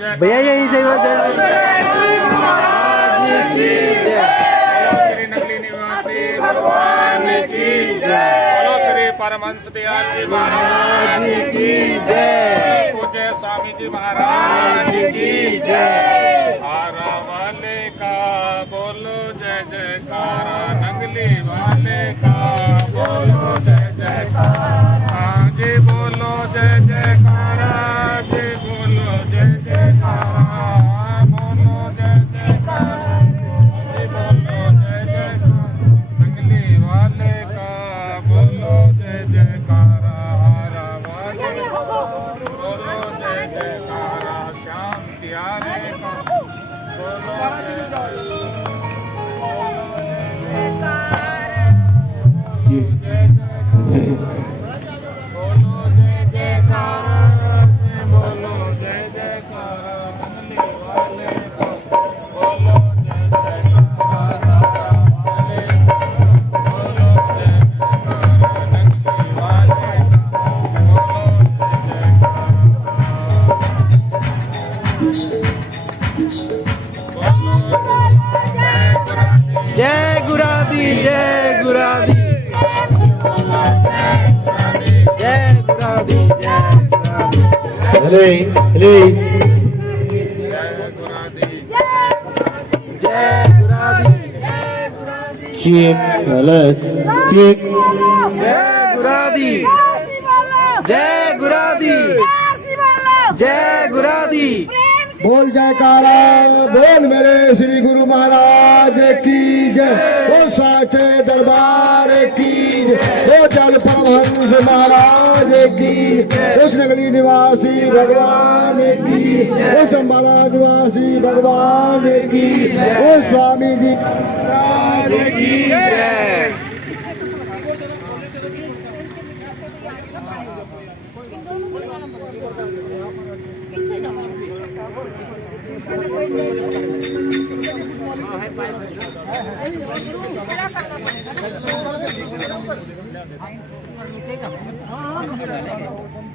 भैया यहीं से हो जाए। श्री नगली निवासी भगवान की जय। बोलो श्री परमहंस दयाल जी महाराज की जय। पूज्य स्वामी जी महाराज की जय। हारा वाले का बोलो जय जयकारा, नगली वाले का बोलो जय जयकारा जी, बोलो जय जयकारा जी, बोलो जय जयकारा, बोलो जय जयकारा जी, बोलो जय जयकारा, नगली वाले का बोलो जय जयकारा, हारा वाले का बोलो जय जयकारा, श्याम प्यारे का बोलो जय जयकारा, जय जयकारा। जय गुरादी, जय गुरादी, जय गुरादी, जय गुरादी। जय गुरादी, चेक प्लस चेक। जय गुरादी, जय गुरादी, जय गुरादी। बोल जयकारा, बोल मेरे श्री गुरु महाराज की जय। वो साचे दरबार की जय, वो जल परमहंस महाराज की, उस नगरी निवासी भगवान की, उस अम्बाला निवासी भगवान की, वो स्वामी जी महाराज की जय।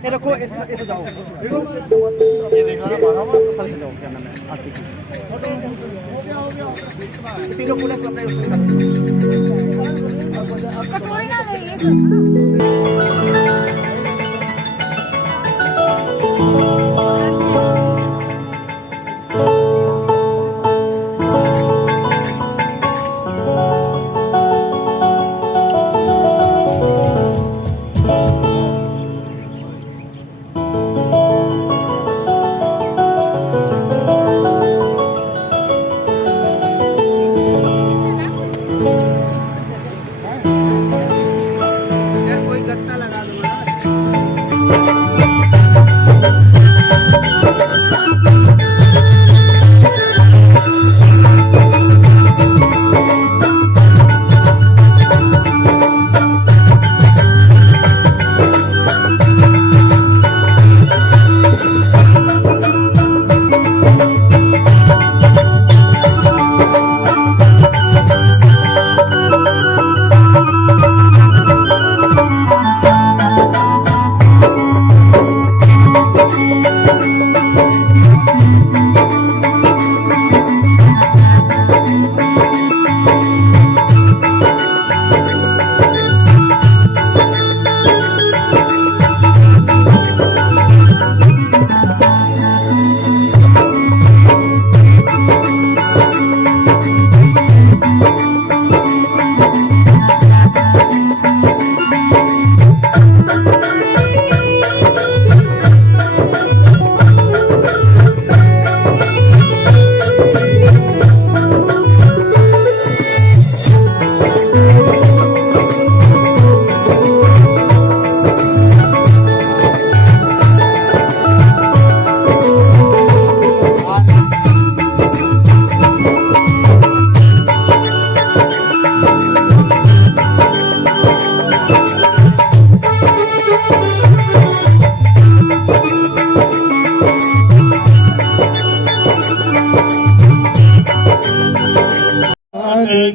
रखो ऐसे जाओ, ये देखा ना बारह बार कल से जाओ, क्या नाम है आरती की तीनों पूरा कपड़े उसमें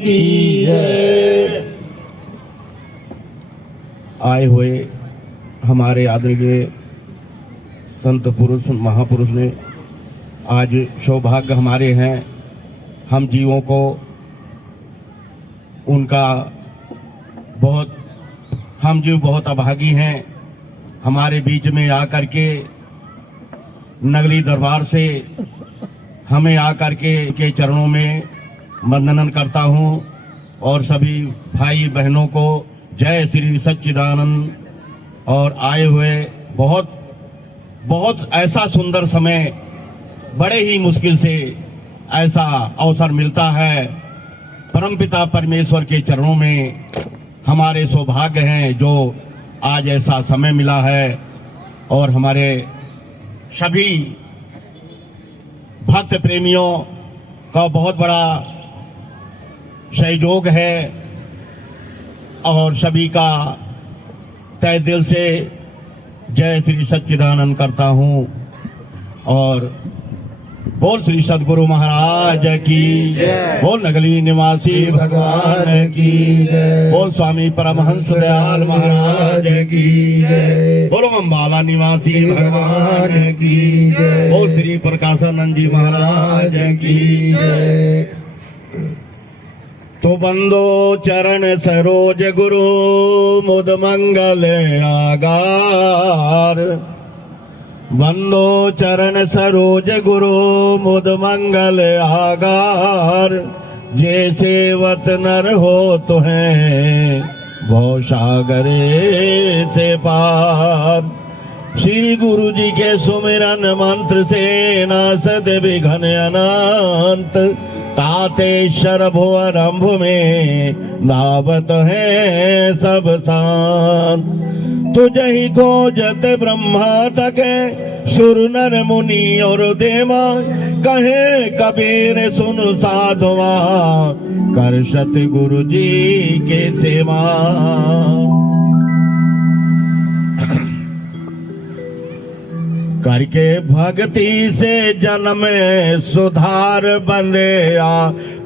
की जय। आए हुए हमारे आदरणीय संत पुरुष महापुरुष ने आज सौभाग्य हमारे हैं, हम जीवों को उनका हम जीव बहुत अभागी हैं। हमारे बीच में आकर के नगरी दरबार से हमें आकर के चरणों में वंदन करता हूं और सभी भाई बहनों को जय श्री सच्चिदानंद। और आए हुए बहुत ऐसा सुंदर समय, बड़े ही मुश्किल से ऐसा अवसर मिलता है। परमपिता परमेश्वर के चरणों में हमारे सौभाग्य हैं जो आज ऐसा समय मिला है। और हमारे सभी भक्त प्रेमियों का बहुत बड़ा सहयोग है और सभी का तहे दिल से जय श्री सच्चिदानंद करता हूं। और बोल श्री सद्गुरु महाराज की जय, बोल नगली निवासी भगवान की जय, बोल स्वामी परमहंस दयाल महाराज की जय, बोलो अम्बाला निवासी भगवान की जय, बोल श्री प्रकाशानंद जी महाराज की जय। तो बंदो चरण सरोज गुरु मुद मंगल आगार, बंदो चरण सरोज गुरु मुद मंगल आगार, जे सेवत नर हो तुहें भव सागरे से पार। श्री गुरु जी के सुमिरन मंत्र से नासद विघन अनंत, ताते शरभुवरंभ में नावत है सब शांत। तुझहि खोजत ब्रह्मा तक सुर नर मुनि और देवा, कहे कबीर सुन साधुआ कर सत गुरु जी के सेवा। करके भक्ति से जन्म सुधार बंदेया,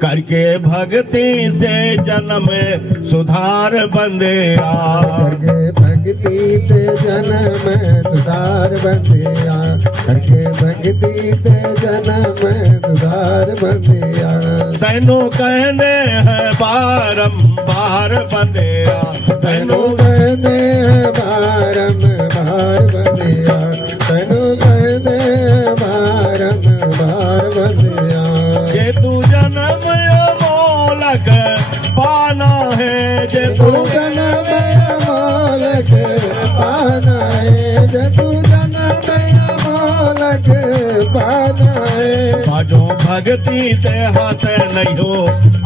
करके भक्ति से जन्म सुधार बंदेया, करके भक्ति से जन्म सुधार बंदेया, करके भक्ति से जन्म सुधार बंदेया। तैनू कहने हैं बारंबार बंदेया, तैनू कहने हैं बारंबार बंदेया, तैनू कहने बारंबार बंदेया। जे तू जन्म मोलक पाना है, जे तू जन्म मोलक पाना है, जे तू जन्म मोलक पाना है। बाजो भक्ति से हाथ नहीं हो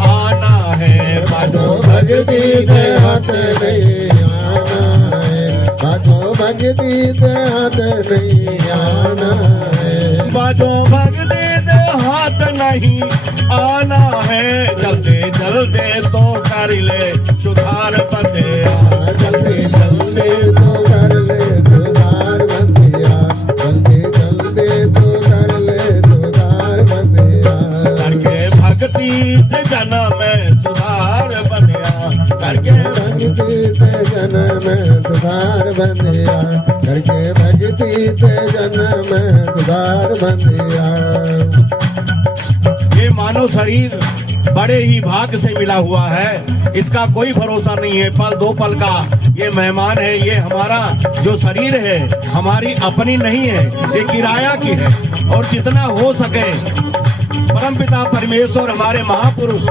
आना है, बाजो भक्ति से हाथ नहीं आना है, बाजो भक्ति से हाथ नहीं आना है, बाजो भक्ति से हाथ नहीं आना है। जल्दी जल्दी तो कर ले सुधार बंदेया, जल्दी जल्दी तो कर ले सुधार बंदेया, जल्दी जल्दी तो कर ले सुधार बंदेया। करके भक्ति से जन्म सुधार बंदेया, करके भक्ति से जन्म सुधार बंदेया, करके भक्ति से जन्म सुधार बंदेया। ये मानव शरीर बड़े ही भाग्य से मिला हुआ है, इसका कोई भरोसा नहीं है। पल दो पल का ये मेहमान है, ये हमारा जो शरीर है हमारी अपनी नहीं है, ये किराया की है। और जितना हो सके परमपिता परमेश्वर हमारे महापुरुष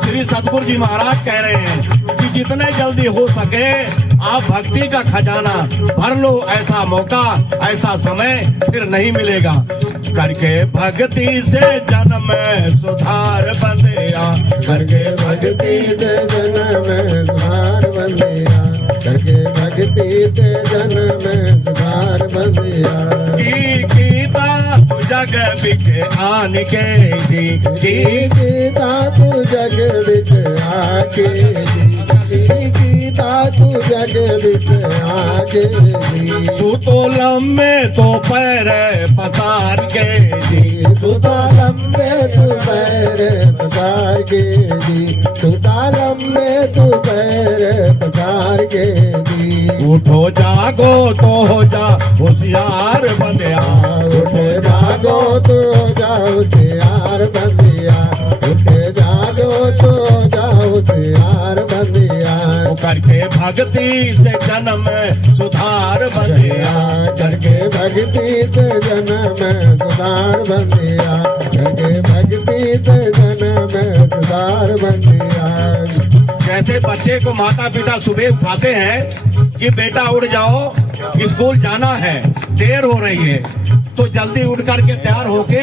श्री सद्गुरु जी महाराज कह रहे हैं कि जितने जल्दी हो सके आप भक्ति का खजाना भर लो। ऐसा मौका, ऐसा समय फिर नहीं मिलेगा। करके भक्ति से जन्म सुधार बंदेया, करके भक्ति से जन्म सुधार बंदेया, करके भक्ति से जन्म सुधार बंदेया। गीता तू जग बिच आन के दी, गीता तू जग बिच आके दी, गीता तू जग बिच आके दी। तू तो लम्बे तो पैर पसार के दी, तू तो लंबे तू पैर पसार के दी, तू तो लंबे में तू पैर पसार के दी। उठो जागो तो हो जा होशियार बंदिया, उठ जागो तो जाओ यार बंदिया, उठ जागो तो जाओ यार बंदिया। करके भक्ति से जन्म सुधार बंदिया, करके भक्ति से जन्म सुधार बंदिया, करके भक्ति से जन्म सुधार बंदिया। जैसे बच्चे को माता पिता सुबह उठाते हैं कि बेटा उठ जाओ स्कूल जाना है, देर हो रही है, तो जल्दी उठ करके तैयार होके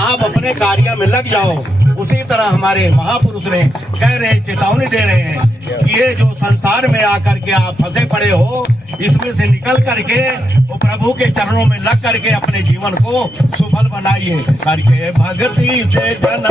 आप अपने कार्य में लग जाओ। उसी तरह हमारे महापुरुष ने कह रहे, चेतावनी दे रहे हैं कि ये जो संसार में आकर के आप फंसे पड़े हो, इसमें से निकल करके वो प्रभु के चरणों में लग करके अपने जीवन को सफल बनाइए। करके भक्ति से जन्म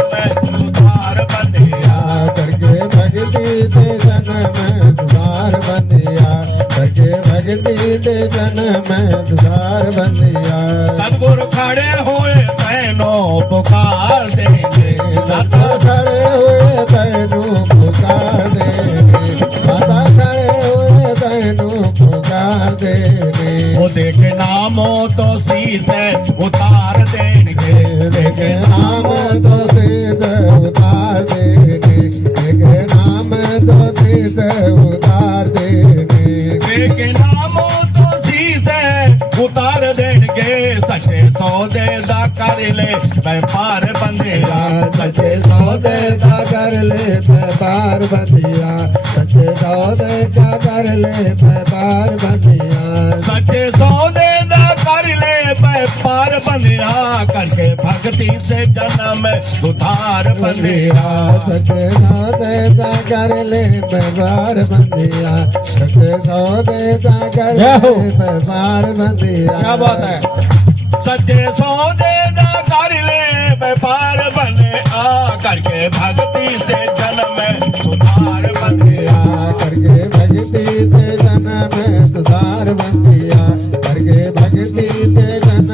सुधार बंदिया, करके भक्ति से जन्म सुधार बंदिया, करके भक्ति से जन्म सुधार बंदिया। सतगुरु खड़े हुए तैनो पुकार देंगे, माता खड़े हुए तैनू पुकार देंगे, माता खड़े हुए तैनू पुकार देंगे। वो देखे नामो तो शीशे उतार देंगे, देखे नाम तो सीधे उतार देंगे, देखे नाम तो सीधे उतार देंगे। देखे नामो तो शीशे उतार देंगे। सचे सौदे दा कर ले व्यापार बंदिया, सच्चे सौदे का कर ले व्यापार बंदिया, सच्चे सौदे का कर ले व्यापार बंदिया। सचे सौदे दा कर ले व्यापार बंदिया, करके भक्ति से जन्म सुधार बंदिया। सच्चे सौदे का कर ले व्यापार बंदिया, सच्चे सौदे का कर ले व्यापार बंदिया। क्या बात है। सच्चे सौदे दा कर ले व्यापार बने आ, करके भक्ति से जन्म सुधार बंदिया, करके भक्ति से जन्म सुधार बंदिया, करके भक्ति से जन्म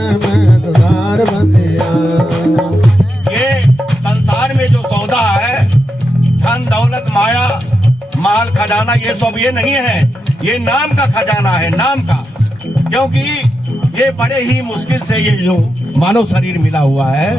सुधार बंदिया। ये संसार में जो सौदा है, धन दौलत माया माल खजाना, ये सब ये नहीं है, ये नाम का खजाना है, नाम का। क्योंकि ये बड़े ही मुश्किल से ये जो मानव शरीर मिला हुआ है,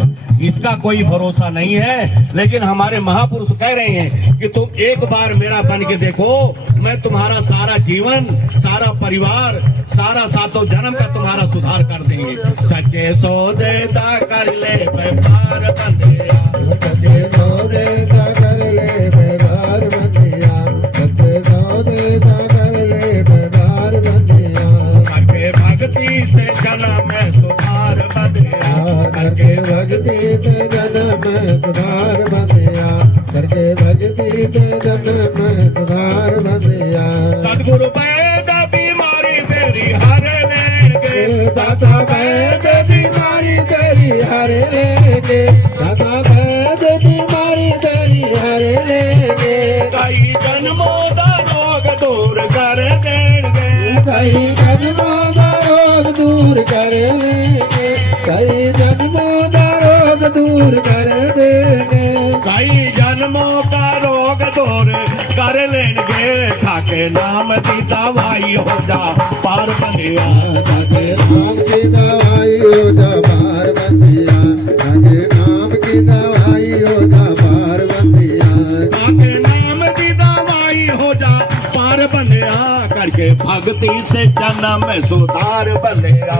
इसका कोई भरोसा नहीं है। लेकिन हमारे महापुरुष कह रहे हैं कि तुम एक बार मेरा बन के देखो, मैं तुम्हारा सारा जीवन, सारा परिवार, सारा सातों जन्म का तुम्हारा सुधार कर देंगे। सच्चे सौदे दा कर ले व्यापार बंदिया, सच्चे सौदे का कर ले व्यापार बंदिया, सच्चे सौदे का कर ले व्यापार बंदिया। करके भक्ति से जन्म सुधार बंदिया, करके भक्ति से जन्म सुधार बंदिया, करके भक्ति से जन्म सुधार बंदिया। सतगुरु वैद बीमारी तेरी हर लेंगे, दाता वैद बीमारी तेरी हर लेंगे, दाता वैद बीमारी तेरी हर लेंगे। कई जन्मों का रोग दूर कर देंगे, कई जन्मों का रोग दूर कर लेंगे, कई जन्मों का रोग दूर कर देंगे। कई जन्मों का रोग दूर कर लेंगे। खाके नाम की दवाई हो जा पार बंदिया, ताके नाम की दवाई हो जा पार बंदिया, ताके नाम की दवाई हो जा पार बंदिया। खाके नाम की दवाई हो जा पार बंदिया, करके भक्ति से जन्म सुधार बंदिया,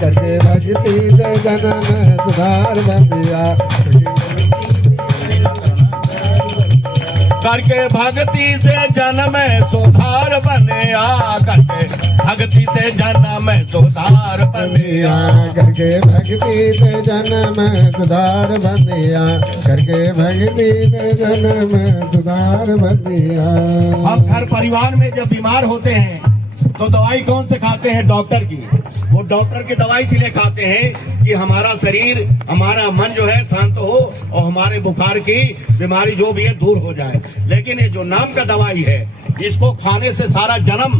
करके भक्ति से जन्म सुधार बंदिया, करके भक्ति से जन्म सुधार बंदिया, करके भक्ति से जन्म सुधार बंदिया। करके भक्ति से जन्म सुधार बंदिया, करके भक्ति से जन्म सुधार बंदिया। हम घर परिवार में जब बीमार होते हैं तो दवाई कौन से खाते हैं? डॉक्टर की। वो डॉक्टर की दवाई इसलिए खाते हैं कि हमारा शरीर, हमारा मन जो है शांत हो और हमारे बुखार की बीमारी जो भी है दूर हो जाए। लेकिन ये जो नाम का दवाई है, इसको खाने से सारा जन्म,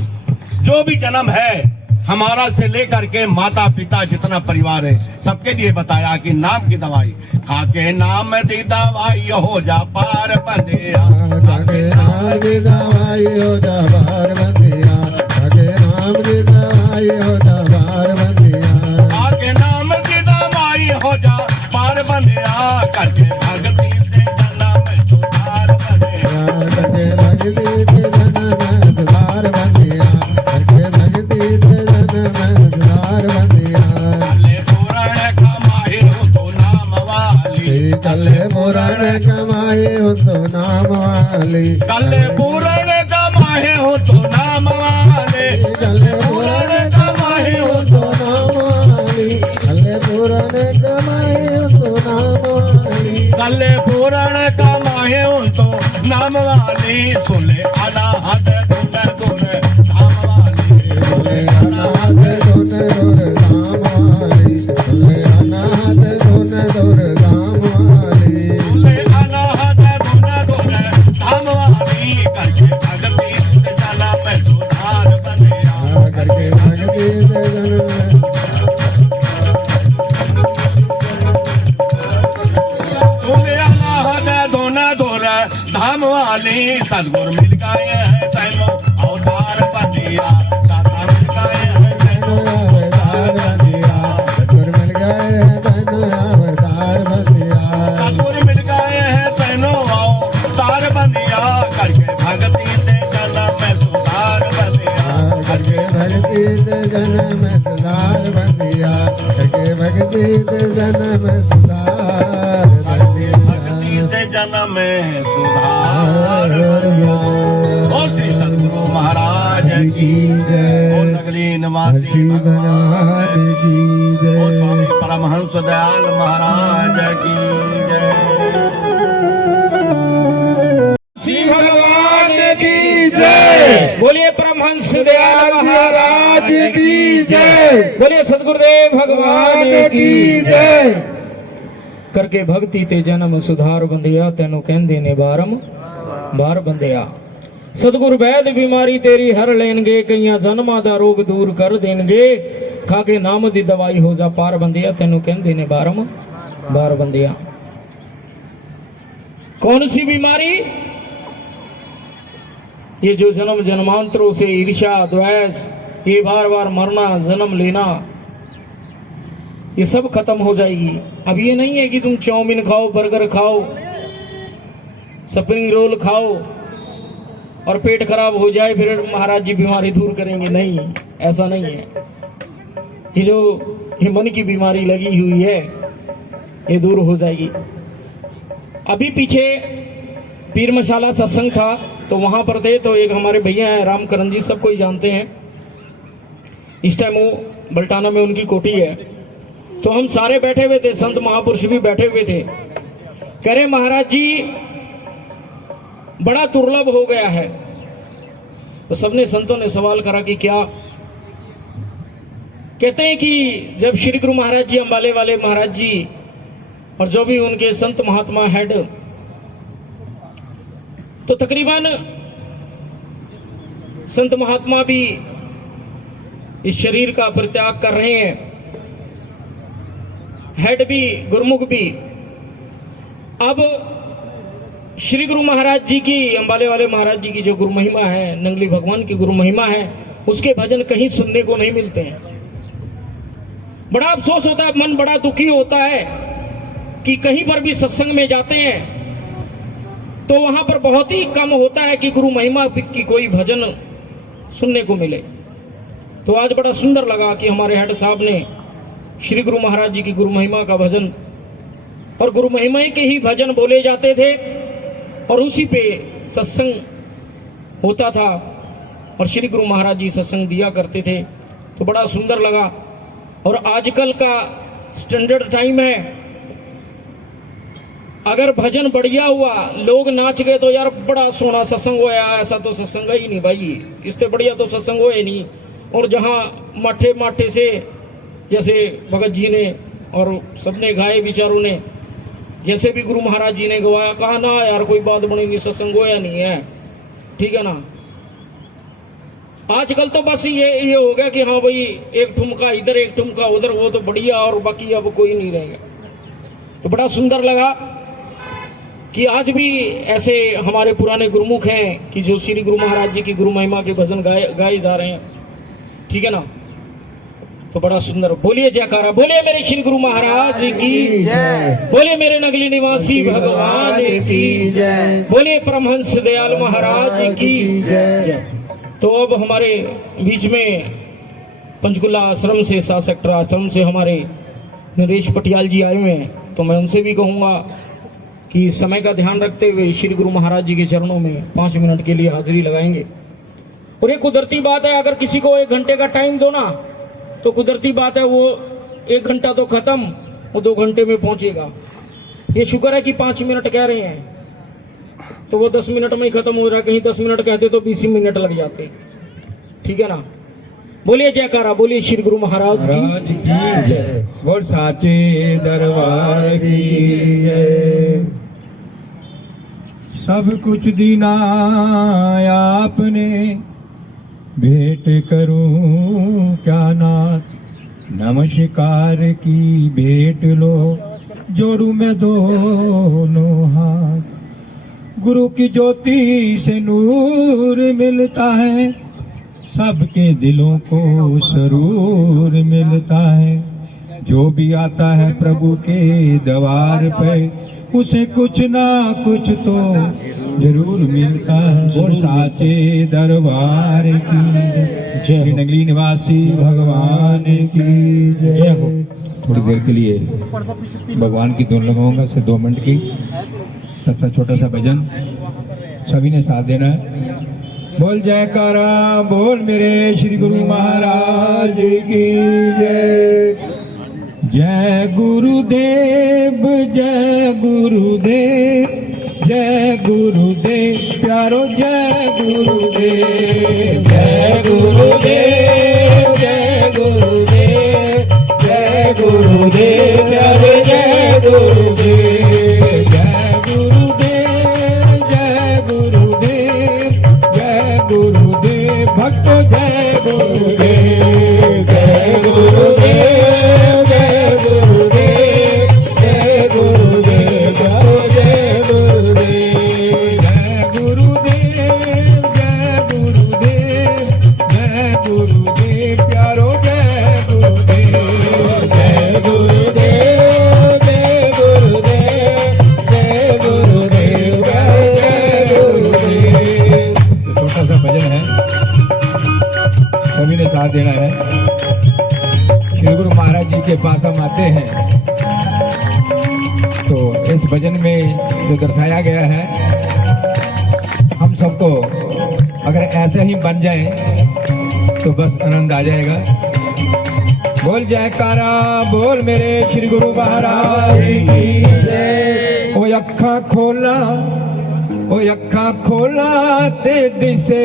जो भी जन्म है हमारा से लेकर के माता पिता जितना परिवार है, सबके लिए बताया कि नाम की दवाई खाके नाम दी दवाई हो जा पार बंदिया, खाके नाम की वाली कल पूरण कमाए हो तो नाम वाले, कल पूरण कमाए हो तो नाम वाली, कल पूरण कमाए हो तो नाम वाली, कल पूरण कमाए हो तो नाम वाली, सुने अनाहत धुन धुन धाम वाली, सुने अनाहत धुन धुन धाम वाली, सुने अनाहत धुन धुन धाम वाली, सुने अनाहत धुन धुन धाम वाली, करके भगती जाना मैं सुधार बनिया, करके भगती जन सुने अनाहत धुन धुन धाम वाली, सदगुरु मिल गए हैं तैनो अवतार बनिया, दाता मिल गए हैं तैनो अवतार बंदिया, सतगुर मिल गए हैं तैनो अवतार बंदिया, सदगुरु मिल गए हैं तैनो अवतार बनिया, करके भगती से जाना मैं सुधार बनिया, करके भक्ति से जन्म सुधार बंदिया, करके भक्ति से जन्म सुधार बंदिया। भक्ति से जन्म में सुधार बनिया। बोल श्री सदगुरु महाराज की जय, बोल नगली निवासी भगवान की जय, बोल स्वामी परमहंस दयाल महाराज की जय। श्री भगवान की जय। बोलिए परमहंस दयाल महाराज की जय। बोलिए सदगुरुदेव भगवान की जय। करके भक्ति ते जन्म सुधार बंदिया, तेनों कहंदे ने बारम बार बंदिया। सतगुर वैद बीमारी तेरी हर लेंगे, कईयां जन्मां दा रोग दूर कर देंगे, खाके नाम दी दवाई हो जा पार बंदिया, तेनों कहंदे ने बारम बार बंदिया। कौन सी बीमारी? ये जो जन्म जन्मांतरों से ईर्ष्या द्वेष, ये बार बार मरना जन्म लेना, ये सब खत्म हो जाएगी। अब ये नहीं है कि तुम चाउमीन खाओ, बर्गर खाओ, स्प्रिंग रोल खाओ और पेट खराब हो जाए फिर महाराज जी बीमारी दूर करेंगे। नहीं, ऐसा नहीं है। ये जो ये मन की बीमारी लगी हुई है ये दूर हो जाएगी। अभी पीछे पीर मशाला सत्संग था तो वहां पर थे, तो एक हमारे भैया हैं रामकरण जी, सबको ही जानते हैं। इस टाइम वो बल्टाना में उनकी कोठी है, तो हम सारे बैठे हुए थे, संत महापुरुष भी बैठे हुए थे। कह रहे महाराज जी बड़ा दुर्लभ हो गया है। तो सबने संतों ने सवाल करा कि क्या? कहते हैं कि जब श्री गुरु महाराज जी, अंबाले वाले महाराज जी और जो भी उनके संत महात्मा हेड, तो तकरीबन संत महात्मा भी इस शरीर का परित्याग कर रहे हैं, हेड भी, गुरुमुख भी। अब श्री गुरु महाराज जी की, अंबाले वाले महाराज जी की जो गुरु महिमा है, नंगली भगवान की गुरु महिमा है, उसके भजन कहीं सुनने को नहीं मिलते हैं। बड़ा अफसोस होता है, मन बड़ा दुखी होता है कि कहीं पर भी सत्संग में जाते हैं तो वहां पर बहुत ही कम होता है कि गुरु महिमा की कोई भजन सुनने को मिले। तो आज बड़ा सुंदर लगा कि हमारे हेड साहब ने श्री गुरु महाराज जी की गुरु महिमा का भजन, और गुरु महिमा के ही भजन बोले जाते थे और उसी पे सत्संग होता था और श्री गुरु महाराज जी सत्संग दिया करते थे। तो बड़ा सुंदर लगा। और आजकल का स्टैंडर्ड टाइम है, अगर भजन बढ़िया हुआ, लोग नाच गए तो यार बड़ा सोना सत्संग होया, ऐसा तो सत्संग ही नहीं भाई, इससे बढ़िया तो सत्संग होए नहीं। और जहां माठे माठे से जैसे भगत जी ने और सबने गाए, विचारों ने जैसे भी गुरु महाराज जी ने गवाया, कहा ना यार कोई बात बनी नहीं, सत्संग होया नहीं है, ठीक है ना। आजकल तो बस ये हो गया कि हाँ भाई एक ठुमका इधर एक ठुमका उधर, वो तो बढ़िया, और बाकी अब कोई नहीं रहेगा। तो बड़ा सुंदर लगा कि आज भी ऐसे हमारे पुराने गुरुमुख हैं कि जो श्री गुरु महाराज जी की गुरु महिमा के भजन गाए जा रहे हैं, ठीक है ना। तो बड़ा सुंदर। बोलिए जयकारा, बोलिए मेरे श्री गुरु महाराज की जय, बोलिए मेरे नगली निवासी भगवान की जय, बोलिए परमहंस दयाल महाराज की जय। तो अब हमारे बीच में पंचकुला आश्रम से, 7 सेक्टर आश्रम से हमारे नरेश पटियाल जी आए हुए हैं, तो मैं उनसे भी कहूँगा कि समय का ध्यान रखते हुए श्री गुरु महाराज जी के चरणों में 5 मिनट के लिए हाजिरी लगाएंगे। और ये कुदरती बात है, अगर किसी को 1 घंटे का टाइम दो ना तो कुदरती बात है वो 1 घंटा तो खत्म, वो 2 घंटे में पहुंचेगा। ये शुक्र है कि 5 मिनट कह रहे हैं तो वो 10 मिनट में ही खत्म हो रहा है, कहीं 10 मिनट कहते तो 20 मिनट लग जाते। ठीक है ना? बोलिए जयकारा, बोलिए श्री गुरु महाराज की जय। बोल साचे दरबार की जय। सब कुछ दीना आपने, भेंट करूं क्या नाथ, नमस्कार की भेंट लो, जोड़ू मैं दोनों हाथ। गुरु की ज्योति से नूर मिलता है, सबके दिलों को सरूर मिलता है। जो भी आता है प्रभु के द्वार पे, उसे कुछ ना कुछ तो जरूर मिलता है। और साचे दरबार की जय, नगली निवासी भगवान की जय हो। थोड़ी देर के लिए भगवान की धुन लगाऊंगा, से 2 मिनट की सबसे छोटा सा भजन, सभी ने साथ देना है। बोल जयकारा, बोल मेरे श्री गुरु महाराज की जय। जय गुरुदेव, जय गुरुदेव, जय गुरुदेव प्यारो, जय गुरुदेव, जय गुरुदेव, जय गुरुदेव, जय गुरुदेव प्यारे, जय गुरुदेव, जय गुरुदेव, जय गुरुदेव, जय गुरुदेव भक्त, जय गुरुदेव, जय गुरुदेव, जय गुरुदेव, जय गुरुदेव, जय गुरुदेव, जय गुरुदेव, जय गुरुदेव, जय गुरुदेव प्यारो, जय गुरुदेव, जय गुरुदेव, जय गुरुदेव, जय गुरुदेव, जय गुरुदेव। छोटा सा भजन है, सभी ने साथ देना है। श्री गुरु महाराज जी के पास हम आते हैं तो इस भजन में जो दर्शाया गया है, हम सबको अगर ऐसे ही बन जाए तो बस आनंद आ जाएगा। बोल जयकारा, बोल मेरे श्री गुरु महाराज की जय। ओ अखा खोला, ओ अखा खोला ते दिसे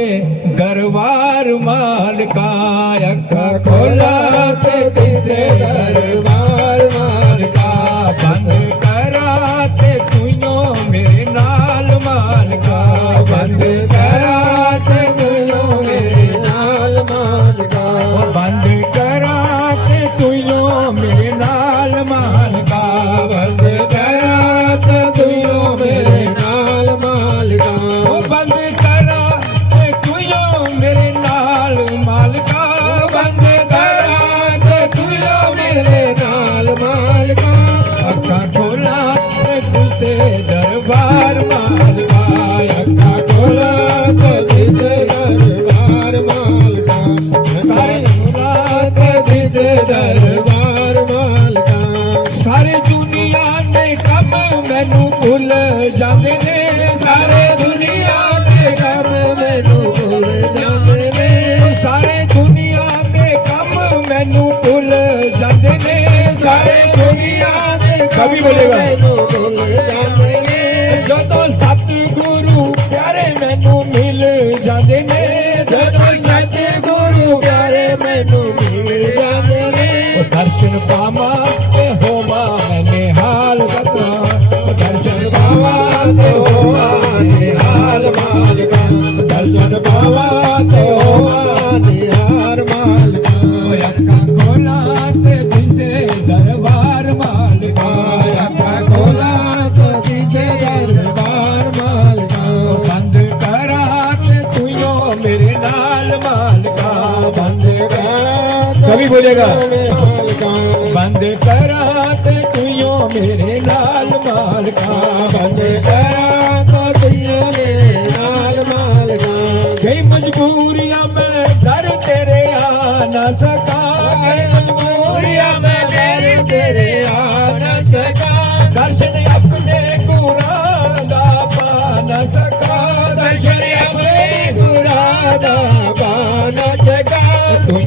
दरबार मालका, अखा खोला ते दिसे दरबार मालका, बंद करा ते तुइयो मेरे नाल मालका, बंद करा ते तुइयो मेरे नाल मालका, बंद करा ते तुइयो मेरे नाल मालका, बंद करा ते तुइयो मेरे नाल मालका, बंद करा ते तुइयो मेरे नाल मालका, बंद करा ते तुइयो मेरे नाल मालका, अखा खोला ते तुझे दरबार मालका, अखा खोला ते तुझे दरबार मालका, सारे खोला ते तुझे दरबार मालका। सारे दुनिया ने कम मैनू भुल जाते ने, सारे दुनिया ने कम मैनू भुल जाते ने, सारे दुनिया ने कम मैनू भुल जाते ने, सारे दुनिया ने कभी बोलेगा मैनू भुल जाते ने, ਜਦੋਂ सतगुरु प्यारे मैनू मिल जाते ने, ਜਦੋਂ सतगुरु प्यारे मैनू मिल जाते ने, दर्शन पावा ते होवा मैंने हाल बता, दर्शन पावा ते होवा निहाल मालका, दर्शन पावा ते होवा निहाल मालका, अखा खोला ते दिसे दरबार मालका, अखा खोला ते दिसे दरबार मालका, बंद करा ते तुइयो मेरे नाल मालका, बंद करा कभी बोलेगा बंद करा ते तुइयो मेरे नाल मालका, बंद करा ते तुइयो मेरे नाल मालका, कई मजबूरियां मैं दर तेरे आ ना सका, कई मजबूरियां मैं दर तेरे आ ना सका, दर्शन अपने गुरा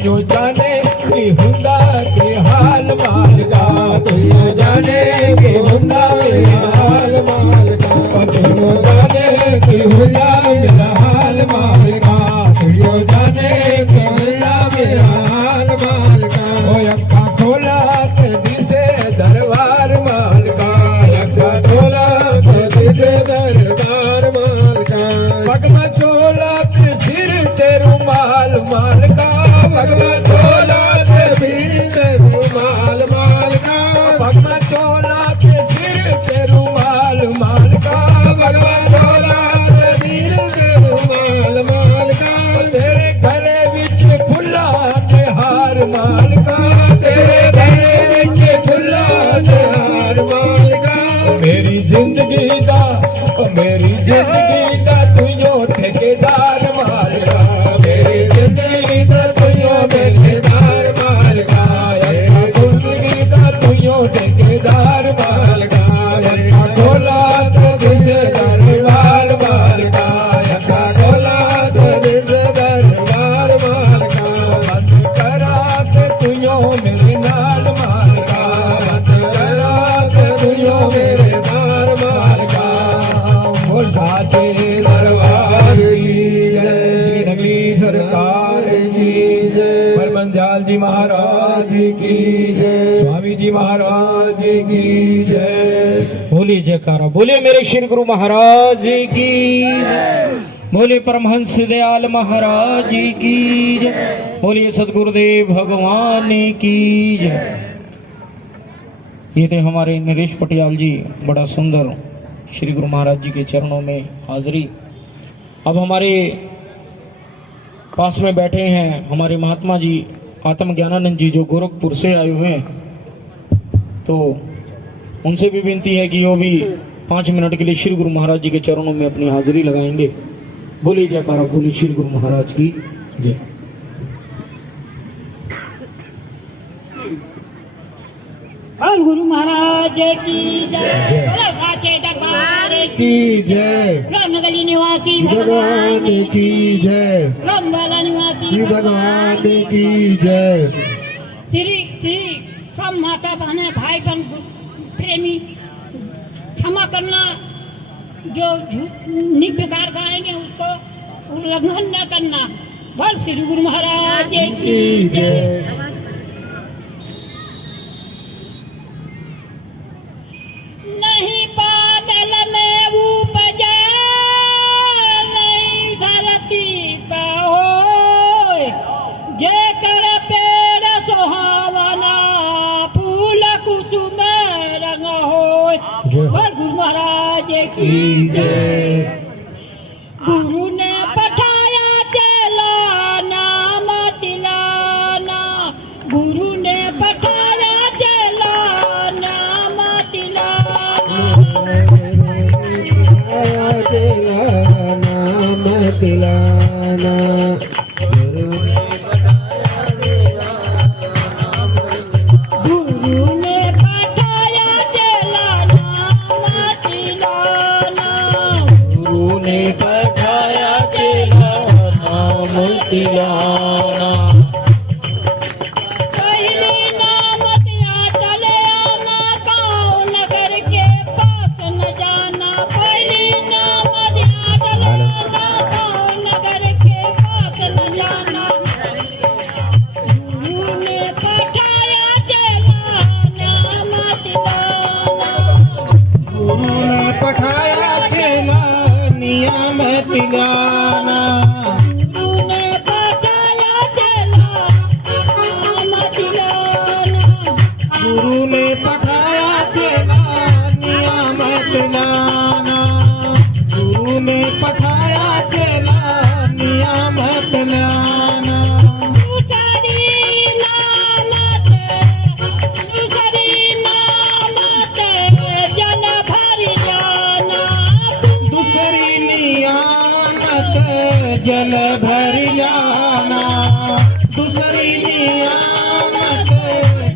तुझो जाने कि हुंदा के हाल माल का, तुझो जाने कि हुंदा के हाल माल का, तुझो जाने कि हुंदा मेरा हाल माल का, तुझो जाने कि हुंदा मेरा हाल माल का। ओ अक्का खोला के दिसे दरबार माल का, अक्का खोला के दिसे दरबार माल का। पगमा चोला के सिर ते रुमाल माल का, पगमा चोला के सिर ते रुमाल माल का, पगमा चोला के सिर ते रुमाल माल का, पगमा चोला के सिर ते रुमाल माल का। तेरे गले विच फुल्ला ते हार माल का, तेरे गले विच फुल्ला ते हार माल का। मेरी जिंदगी दा तुझो ठेकेदार माल का, मेरी जिंदगी दा तुझो ठेकेदार माल का, जिंदगी दा तुझो ठेकेदार माल का। अक्का खोला तो तुझे दरबार माल का, अक्का खोला तो तुझे दरबार माल का। बंद करा तो तुझो मेरे नाल माल का, बंद करा तो तुझो मेरे नाल माल का। वो साचे दरबार की जय, श्री नगली सरकार की जय, परमंदयाल जी महाराज की जय, स्वामी जी महाराज की जय। बोलिए जयकारा, बोलिए मेरे श्री गुरु महाराज की जय, बोलिए परमहंस दयाल महाराज की जय, बोलिए सदगुरुदेव भगवान की जय। ये थे हमारे नरेश पटियाल जी, बड़ा सुंदर श्री गुरु महाराज जी के चरणों में हाजिरी। अब हमारे पास में बैठे हैं हमारे महात्मा जी आत्म ज्ञानानंद जी, जो गोरखपुर से आए हुए हैं, तो उनसे भी विनती है कि वो भी 5 मिनट के लिए श्री गुरु महाराज जी के चरणों में अपनी हाजिरी लगाएंगे। बोलिए जयकारा, बोलिए श्री गुरु महाराज की जय। और गुरु महाराज की जय, बोलो साचे दरबार की जय, बोलो नगली निवासी भगवान की जय, रामवाला निवासी श्री भगवान की जय। श्री श्री सब माता बहने भाई बहन प्रेमी क्षमा करना, जो निर्विकार गाएंगे उसको उल्लंघन न करना। बोल श्री गुरु महाराज की जय। नहीं बादल में उपजे, नहीं धरती पे होय, जेकर पेड़ सुहावना, फूल कुसुम रंग होय। बोल गुरु महाराज की जय। गुरु ने पठाया चला नाम तिलाना, गुरु ने पठाया चला नाम तिलाना। नाम तिलाना, गुरु ने पठाया चला नाम तिलाना, गुरु ने पठाया चला नाम तिलाना। पहली नाम तिया टले आना, गाँव नगर के पास न जाना। पहली नाम तिया टले आना, गाँव नगर के पास न जाना। गुरु ने पठाया चला नाम तिलाना, गुरु ने पठाया चला नियम तिलाना, गुरु ने पठाया चला नाम तिलाना। गुरु ने पठाया चला नियम तिलाना, गुरु ने पठाया चला नियम तिलाना। दूसरी नामत जल भर जाना, दूसरी नियामत जल भर जाना, दूसरी नियामत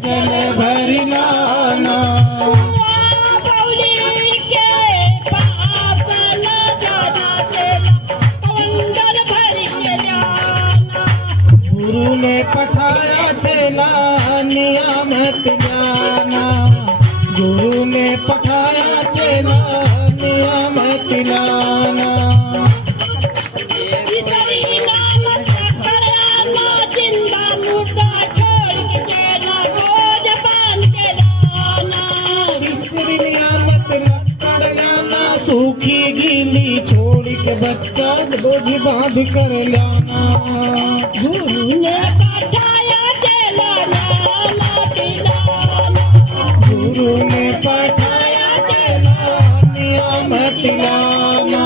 जल भर जाना। बौली के पास न जाना, तेरा अंदर भर के जाना। गुरु ने पठा राखी बांध कर लाना। गुरु ने पठाया चेला नाम तिलाना। गुरु ने पठाया चेला नियामत लाना।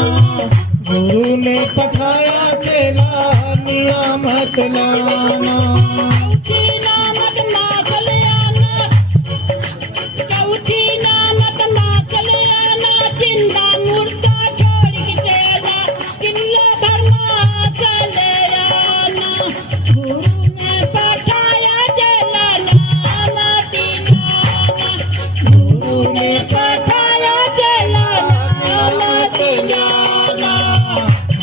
गुरु ने पठाया चेला नियामत लाना। चौथी नामत माखल आना। चौथी नामत माखल आना। चिंता मुर्दा छोड़ के चेला किल्ला भरमा चले आना। गुरु ने पठाया चेला नाम तिलाना। गुरु ने पठाया चेला नाम तिलाना।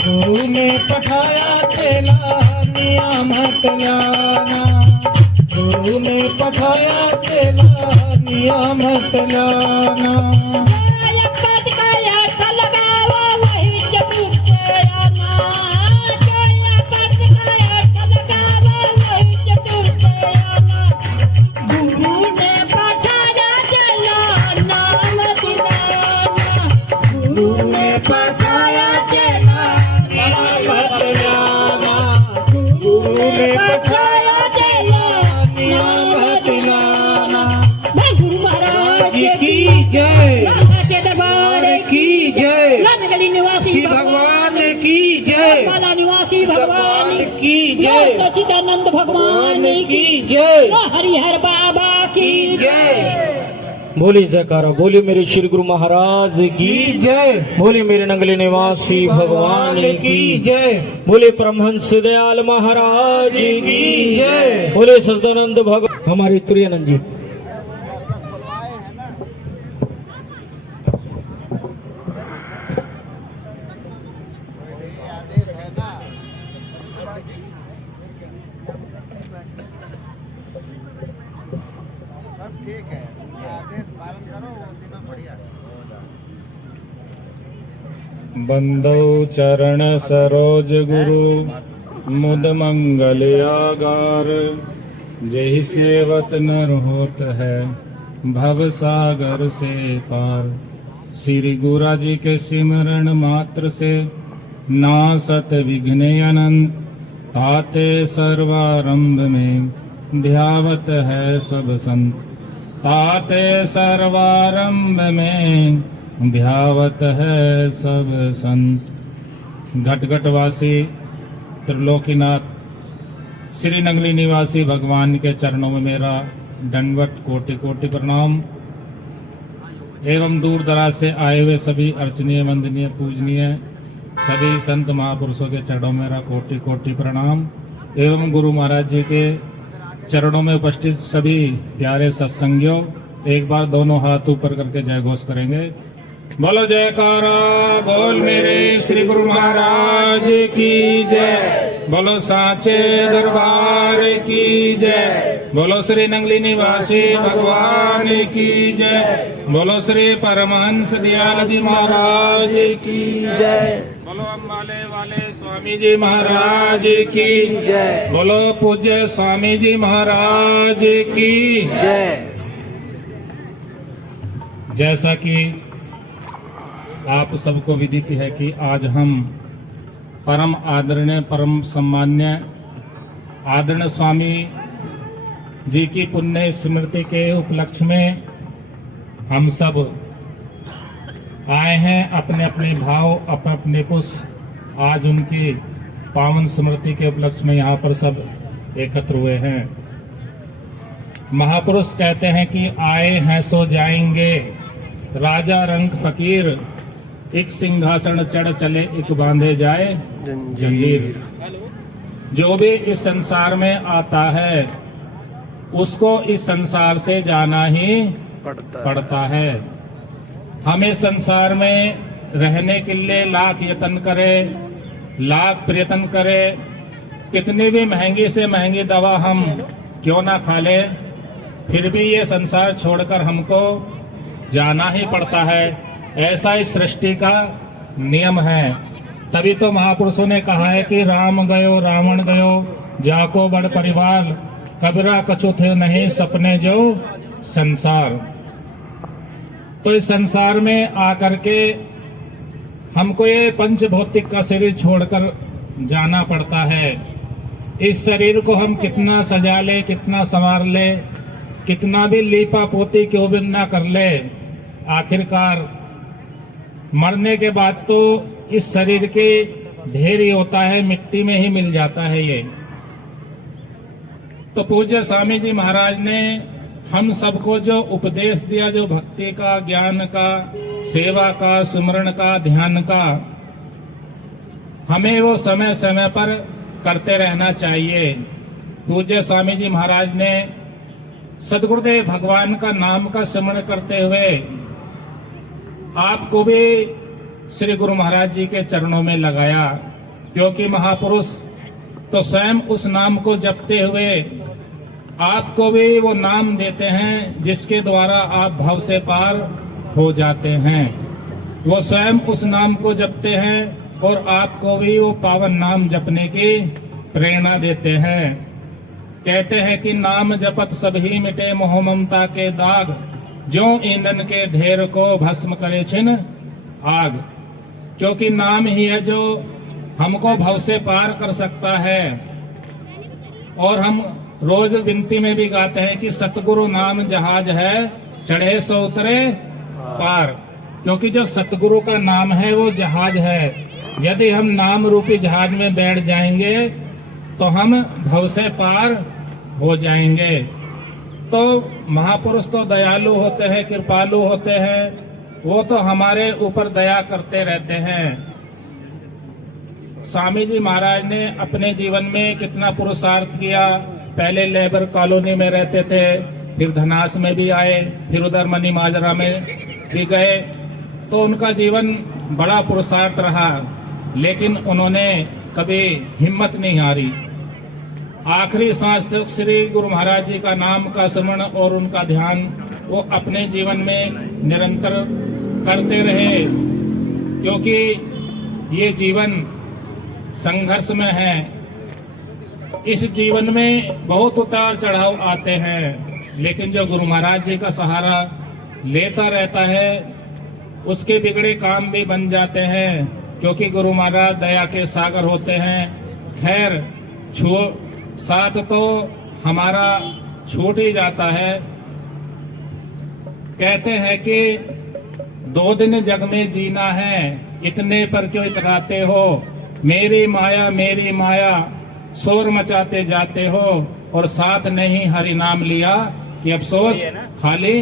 गुरु ने पठाया चेला नियामत लाना। गुरु ने पठाया चेला नियामत लाना। काया पद काया लगावा वही चतुर से आना। काया पद काया लगावा वही चतुर से आना। गुरु ने पठाया चला नाम तिलाना। गुरु ने पठाया चला नियामत लाना। गुरु ने पठाया चेला नियामत लाना। गुरु महाराज की जय। राधा के दरबार की जय। रामगढ़ी निवासी श्री भगवान की जय। माला निवासी भगवान की जय। सच्चिदानंद भगवान की जय। हरिहर बाबा की जय। बोली जयकारा, बोली मेरे श्री गुरु महाराज की जय। बोली मेरे नंगले निवासी भगवान की जय। बोले परमहंस दयाल महाराज की जय। बोले सच्चिदानंद भगवान हमारे तुरानंद जी। बंदौ चरण सरोज गुरु मुद मंगल आगार। जहि सेवत नर होत है भव सागर से पार। श्री गुरा जी के सिमरण मात्र से नासत विघ्न अनंत। ताते सर्वारंभ में ध्यावत है सब संत। ताते सर्वारंभ में ध्यावत है सब संत। घट घट वासी त्रिलोकीनाथ श्री नंगली निवासी भगवान के चरणों में मेरा दंडवत कोटि कोटि प्रणाम। एवं दूर दराज से आए हुए सभी अर्चनीय वंदनीय पूजनीय सभी संत महापुरुषों के चरणों में मेरा कोटि कोटि प्रणाम। एवं गुरु महाराज जी के चरणों में उपस्थित सभी प्यारे सत्संगियों, एक बार दोनों हाथ ऊपर करके जय घोष करेंगे। बोलो जयकारा बोल मेरे श्री गुरु महाराज की जय। बोलो साचे दरबार की जय। बोलो श्री नंगली निवासी भगवान की जय। बोलो श्री परमहंस दयाल जी महाराज की जय। बोलो अम्बाले वाले स्वामी जी महाराज की जय। बोलो पूज्य स्वामी जी महाराज की जय। जैसा कि आप सबको विदित है कि आज हम परम आदरणीय परम सम्मान्य आदरणीय स्वामी जी की पुण्य स्मृति के उपलक्ष्य में हम सब आए हैं। अपने अपने भाव अपने अपने पुष्प आज उनकी पावन स्मृति के उपलक्ष्य में यहाँ पर सब एकत्र हुए हैं। महापुरुष कहते हैं कि आए हैं सो जाएंगे। राजा रंग फकीर एक सिंहासन चढ़ चले एक बांधे जाए जंजीर। जो भी इस संसार में आता है उसको इस संसार से जाना ही पड़ता है। हमें संसार में रहने के लिए लाख यत्न करे, लाख प्रयत्न करे, कितनी भी महंगी से महंगी दवा हम क्यों ना खा ले, फिर भी ये संसार छोड़कर हमको जाना ही पड़ता है। ऐसा इस सृष्टि का नियम है। तभी तो महापुरुषों ने कहा है कि राम गयो रावण गयो जाको बड़ परिवार, कबरा कछु थे नहीं सपने जो संसार। तो इस संसार में आकर के हमको ये पंच भौतिक का शरीर छोड़कर जाना पड़ता है। इस शरीर को हम कितना सजा ले, कितना संवार ले, कितना भी लीपा पोती क्यों भी ना कर ले, आखिरकार मरने के बाद तो इस शरीर के ढेर ही होता है, मिट्टी में ही मिल जाता है ये। तो पूज्य स्वामी जी महाराज ने हम सबको जो उपदेश दिया, जो भक्ति का, ज्ञान का, सेवा का, सुमरण का, ध्यान का, हमें वो समय समय पर करते रहना चाहिए। पूज्य स्वामी जी महाराज ने सदगुरुदेव भगवान का नाम का स्मरण करते हुए आपको भी श्री गुरु महाराज जी के चरणों में लगाया, क्योंकि महापुरुष तो स्वयं उस नाम को जपते हुए आपको भी वो नाम देते हैं जिसके द्वारा आप भव से पार हो जाते हैं। वो स्वयं उस नाम को जपते हैं और आपको भी वो पावन नाम जपने की प्रेरणा देते हैं। कहते हैं कि नाम जपत सभी मिटे मोह ममता के दाग, जो ईंधन के ढेर को भस्म करे छिन आग। क्योंकि नाम ही है जो हमको भव से पार कर सकता है। और हम रोज विनती में भी गाते हैं कि सतगुरु नाम जहाज है, चढ़े सो उतरे पार। क्योंकि जो सतगुरु का नाम है वो जहाज है। यदि हम नाम रूपी जहाज में बैठ जाएंगे तो हम भव से पार हो जाएंगे। तो महापुरुष तो दयालु होते हैं, कृपालु होते हैं, वो तो हमारे ऊपर दया करते रहते हैं। स्वामी जी महाराज ने अपने जीवन में कितना पुरुषार्थ किया। पहले लेबर कॉलोनी में रहते थे, फिर धनास में भी आए, फिर उधर मनी माजरा में भी गए। तो उनका जीवन बड़ा पुरुषार्थ रहा, लेकिन उन्होंने कभी हिम्मत नहीं हारी। आखिरी सांस तक श्री गुरु महाराज जी का नाम का स्मरण और उनका ध्यान वो अपने जीवन में निरंतर करते रहे। क्योंकि ये जीवन संघर्ष में है। इस जीवन में बहुत उतार चढ़ाव आते हैं, लेकिन जो गुरु महाराज जी का सहारा लेता रहता है उसके बिगड़े काम भी बन जाते हैं। क्योंकि गुरु महाराज दया के सागर होते हैं। खैर साथ तो हमारा छूट ही जाता है। कहते हैं कि 2 दिन जग में जीना है, इतने पर क्यों इतराते हो, मेरी माया शोर मचाते जाते हो, और साथ नहीं हरि नाम लिया कि अफसोस खाली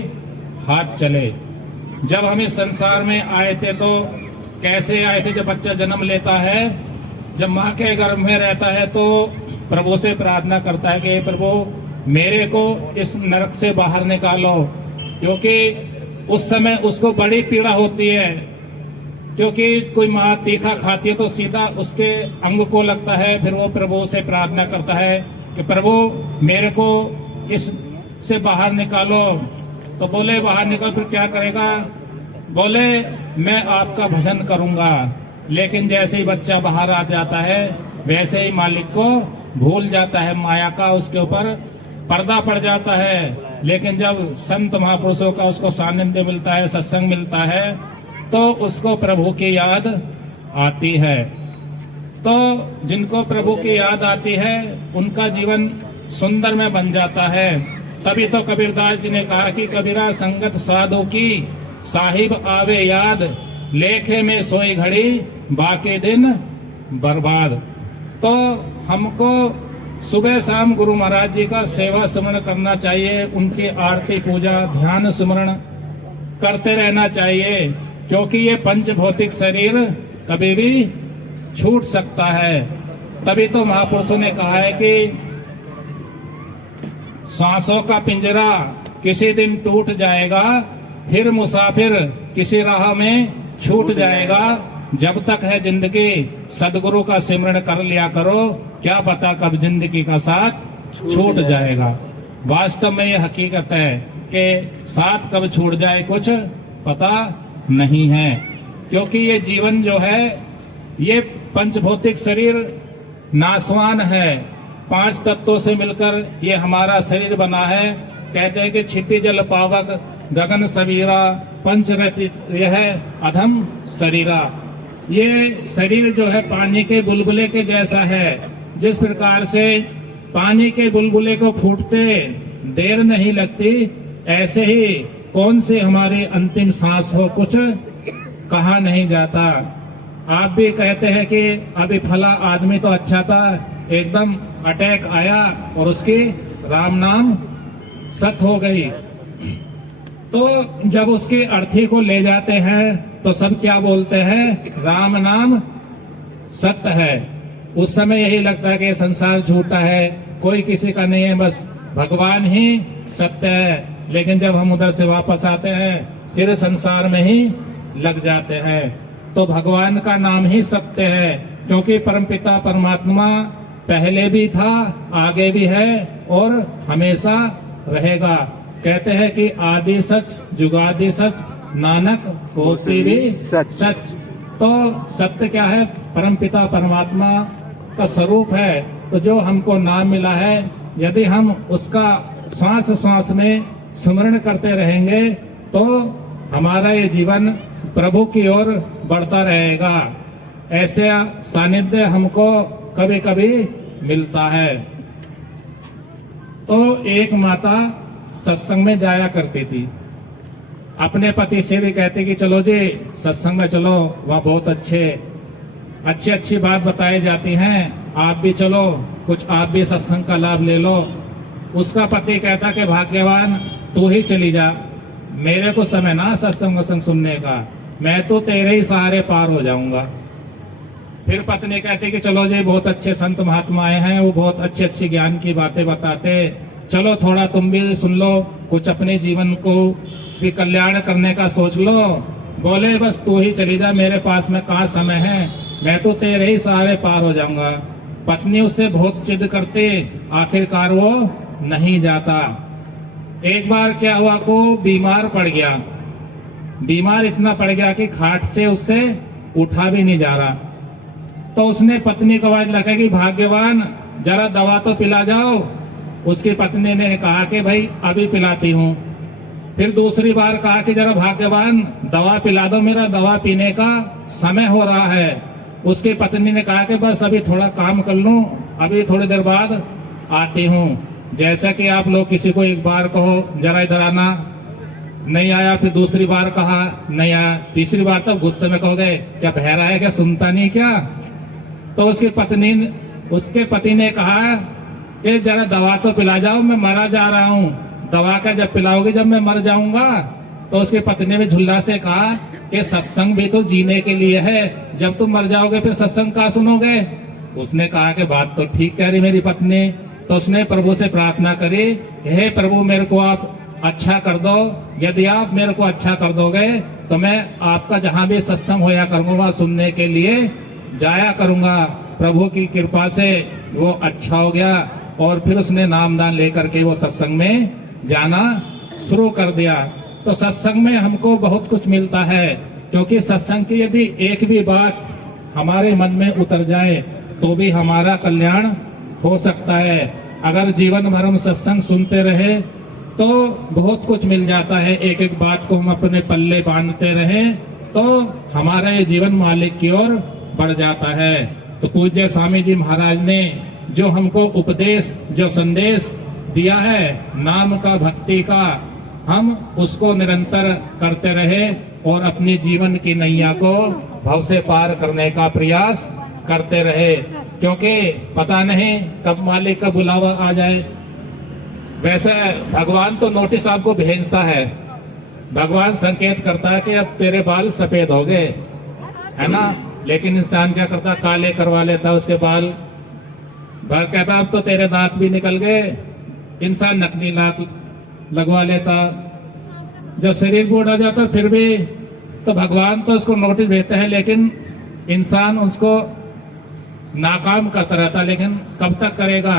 हाथ चले। जब हम इस संसार में आए थे तो कैसे आए थे? जब बच्चा जन्म लेता है, जब माँ के गर्भ में रहता है तो प्रभु से प्रार्थना करता है कि प्रभु मेरे को इस नरक से बाहर निकालो। क्योंकि उस समय उसको बड़ी पीड़ा होती है। क्योंकि कोई माँ तीखा खाती है तो सीधा उसके अंग को लगता है। फिर वो प्रभु से प्रार्थना करता है कि प्रभु मेरे को इस से बाहर निकालो। तो बोले बाहर निकल, फिर क्या करेगा? बोले मैं आपका भजन करूंगा। लेकिन जैसे ही बच्चा बाहर आ जाता है वैसे ही मालिक को भूल जाता है, माया का उसके ऊपर पर्दा पड़ जाता है। लेकिन जब संत महापुरुषों का उसको सानिध्य मिलता है, सत्संग मिलता है, तो उसको प्रभु की याद आती है। तो जिनको प्रभु की याद आती है उनका जीवन सुंदर में बन जाता है। तभी तो कबीरदास जी ने कहा कि कबीरा संगत साधु की साहिब आवे याद, लेखे में सोई घड़ी बाकी दिन बर्बाद। तो हमको सुबह शाम गुरु महाराज जी का सेवा स्मरण करना चाहिए, उनकी आरती पूजा ध्यान स्मरण करते रहना चाहिए। क्योंकि ये पंच भौतिक शरीर कभी भी छूट सकता है। तभी तो महापुरुषों ने कहा है कि सांसों का पिंजरा किसी दिन टूट जाएगा, फिर मुसाफिर किसी राह में छूट जाएगा। जब तक है जिंदगी सदगुरु का सिमरण कर लिया करो, क्या पता कब जिंदगी का साथ छूट जाएगा। वास्तव में ये हकीकत है कि साथ कब छूट जाए कुछ पता नहीं है। क्योंकि ये जीवन जो है ये पंचभौतिक शरीर नासवान है। 5 तत्वों से मिलकर ये हमारा शरीर बना है। कहते हैं कि छिति जल पावक गगन सबीरा, पंचरति यह अधम शरीरा। ये शरीर जो है पानी के बुलबुले के जैसा है। जिस प्रकार से पानी के बुलबुले को फूटते देर नहीं लगती, ऐसे ही कौन से हमारी अंतिम सांस हो कुछ कहा नहीं जाता। आप भी कहते हैं कि अभी फला आदमी तो अच्छा था, एकदम अटैक आया और उसकी राम नाम सत हो गई। तो जब उसकी अर्थी को ले जाते हैं तो सब क्या बोलते हैं? राम नाम सत्य है। उस समय यही लगता है कि संसार झूठा है, कोई किसी का नहीं है, बस भगवान ही सत्य है। लेकिन जब हम उधर से वापस आते हैं फिर संसार में ही लग जाते हैं। तो भगवान का नाम ही सत्य है, क्योंकि परमपिता परमात्मा पहले भी था, आगे भी है और हमेशा रहेगा। कहते हैं कि आदि सच जुगादि सच, नानक होती भी सच। तो सत्य क्या है? परमपिता परमात्मा का स्वरूप है। तो जो हमको नाम मिला है, यदि हम उसका श्वास श्वास में स्मरण करते रहेंगे तो हमारा ये जीवन प्रभु की ओर बढ़ता रहेगा। ऐसे सानिध्य हमको कभी कभी मिलता है। तो एक माता सत्संग में जाया करती थी, अपने पति से भी कहती कि चलो जी सत्संग में चलो, वहाँ बहुत अच्छी बात बताई जाती हैं, आप भी चलो, कुछ आप भी सत्संग का लाभ ले लो। उसका पति कहता कि भाग्यवान तू ही चली जा, मेरे को समय ना सत्संग सुनने का, मैं तो तेरे ही सहारे पार हो जाऊंगा। फिर पत्नी कहती कि चलो जी बहुत अच्छे संत महात्मा आए हैं, वो बहुत अच्छी ज्ञान की बातें बताते, चलो थोड़ा तुम भी सुन लो, कुछ अपने जीवन को भी कल्याण करने का सोच लो। बोले बस तू ही चली जा, मेरे पास में कहाँ समय है, मैं तो तेरे ही सहारे पार हो जाऊंगा। पत्नी उससे बहुत जिद करती, आखिरकार वो नहीं जाता। एक बार क्या हुआ को बीमार पड़ गया, बीमार इतना पड़ गया कि खाट से उससे उठा भी नहीं जा रहा। तो उसने पत्नी को आवाज लगा कि भाग्यवान जरा दवा तो पिला जाओ। उसकी पत्नी ने कहा कि भाई अभी पिलाती हूँ। फिर दूसरी बार कहा कि जरा भाग्यवान दवा पिला दो, मेरा दवा पीने का समय हो रहा है। उसकी पत्नी ने कहा कि बस अभी थोड़ा काम कर लूं, अभी थोड़ी देर बाद आती हूँ। जैसा कि आप लोग किसी को एक बार कहो जरा इधर आना, नहीं आया, फिर दूसरी बार कहा नहीं आया, तीसरी बार तब गुस्से में कहोगे क्या बहरा है क्या, सुनता नहीं क्या। तो उसके पति ने कहा कि जरा दवा तो पिला जाओ, मैं मरा जा रहा हूँ, दवा का जब पिलाओगे जब मैं मर जाऊंगा। तो उसकी पत्नी ने झुल्ला से कहा कि सत्संग भी तो जीने के लिए है, जब तुम मर जाओगे फिर सत्संग कहाँ सुनोगे। उसने कहा कि बात तो ठीक कह रही मेरी पत्नी। तो उसने प्रभु से प्रार्थना करी, हे प्रभु मेरे को आप अच्छा कर दो, यदि आप मेरे को अच्छा कर दोगे तो मैं आपका जहाँ भी सत्संग होया करूंगा सुनने के लिए जाया करूंगा। प्रभु की कृपा से वो अच्छा हो गया और फिर उसने नामदान लेकर के वो सत्संग में जाना शुरू कर दिया। तो सत्संग में हमको बहुत कुछ मिलता है, क्योंकि सत्संग की यदि एक भी बात हमारे मन में उतर जाए तो भी हमारा कल्याण हो सकता है। अगर जीवन भर हम सत्संग सुनते रहे तो बहुत कुछ मिल जाता है, एक एक बात को हम अपने पल्ले बांधते रहे तो हमारा ये जीवन मालिक की ओर बढ़ जाता है। तो पूज्य स्वामी जी महाराज ने जो हमको उपदेश, जो संदेश दिया है नाम का, भक्ति का, हम उसको निरंतर करते रहे और अपनी जीवन की नैया को भव से पार करने का प्रयास करते रहे, क्योंकि पता नहीं कब मालिक का बुलावा आ जाए। वैसे भगवान तो नोटिस आपको भेजता है, भगवान संकेत करता है कि अब तेरे बाल सफेद हो गए, है ना, लेकिन इंसान क्या करता, काले करवा लेता उसके बाल। कहता अब तो तेरे दांत भी निकल गए, इंसान नकली नाक लगवा लेता। जब शरीर बूढ़ा जाता फिर भी तो भगवान तो उसको नोटिस भेजते हैं, लेकिन इंसान उसको नाकाम करता रहता। लेकिन कब तक करेगा,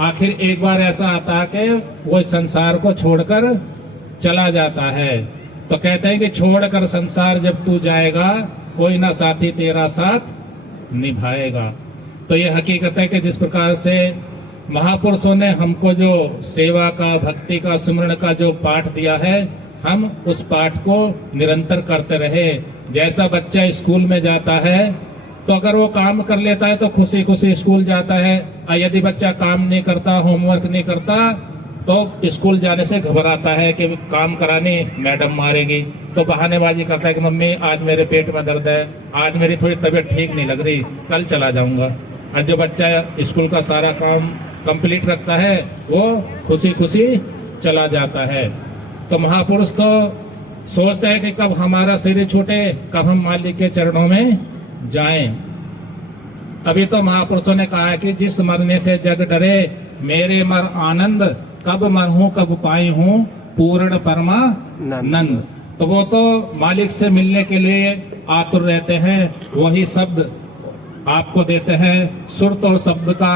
आखिर एक बार ऐसा आता है कि वो संसार को छोड़कर चला जाता है। तो कहते हैं कि छोड़कर संसार जब तू जाएगा कोई ना साथी तेरा साथ निभाएगा। तो ये हकीकत है कि जिस प्रकार से महापुरुषों ने हमको जो सेवा का, भक्ति का, सुमरण का जो पाठ दिया है, हम उस पाठ को निरंतर करते रहे जैसा बच्चा स्कूल में जाता है तो अगर वो काम कर लेता है तो खुशी खुशी स्कूल जाता है, और यदि बच्चा काम नहीं करता, होमवर्क नहीं करता, तो स्कूल जाने से घबराता है कि काम कराने मैडम मारेगी, तो बहानेबाजी करता है कि मम्मी आज मेरे पेट में दर्द है, आज मेरी थोड़ी तबीयत ठीक नहीं लग रही, कल चला जाऊंगा। और जो बच्चा स्कूल का सारा काम कंप्लीट रखता है वो खुशी खुशी चला जाता है। तो महापुरुष तो सोचते हैं कि कब हमारा शरीर छूटे, कब हम मालिक के चरणों में जाएं। तभी तो महापुरुषों ने कहा है कि जिस मरने से जग डरे, मेरे मर आनंद, कब मर हूं कब पाई हूं पूर्ण परमानंद। तो वो तो मालिक से मिलने के लिए आतुर रहते हैं, वही शब्द आपको देते हैं, सुरत और शब्द का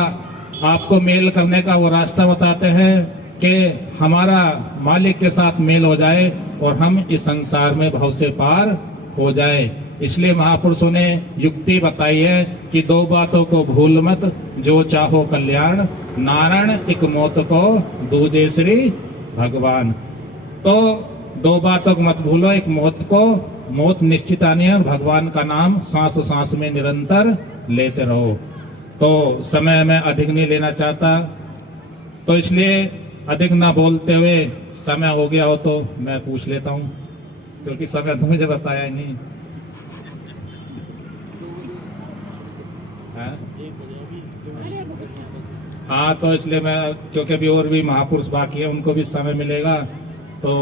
आपको मेल करने का वो रास्ता बताते हैं कि हमारा मालिक के साथ मेल हो जाए और हम इस संसार में भव से पार हो जाए। इसलिए महापुरुषों ने युक्ति बताई है कि दो बातों को भूल मत, जो चाहो कल्याण, नारायण एक मौत को दूजे श्री भगवान। तो दो बातों को मत भूलो, एक मौत को, मौत निश्चित आनी है, भगवान का नाम सांस सांस में निरंतर लेते रहो। तो समय में अधिक नहीं लेना चाहता, तो इसलिए अधिक ना बोलते हुए, समय हो गया हो तो मैं पूछ लेता हूँ, क्योंकि समय तो मुझे बताया ही नहीं। हाँ, तो इसलिए मैं, क्योंकि अभी और भी महापुरुष बाकी है, उनको भी समय मिलेगा। तो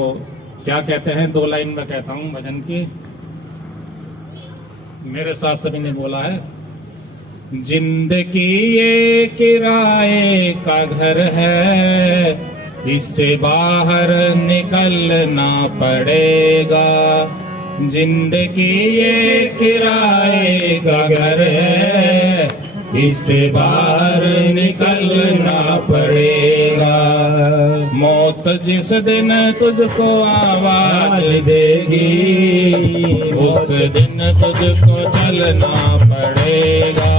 क्या कहते हैं, 2 लाइन में कहता हूँ भजन की, मेरे साथ सभी ने बोला है। जिंदगी ये किराए का घर है, इससे बाहर निकलना पड़ेगा। जिंदगी ये किराए का घर है, इससे बाहर निकलना पड़ेगा। मौत जिस दिन तुझको आवाज देगी, उस दिन तुझको चलना पड़ेगा।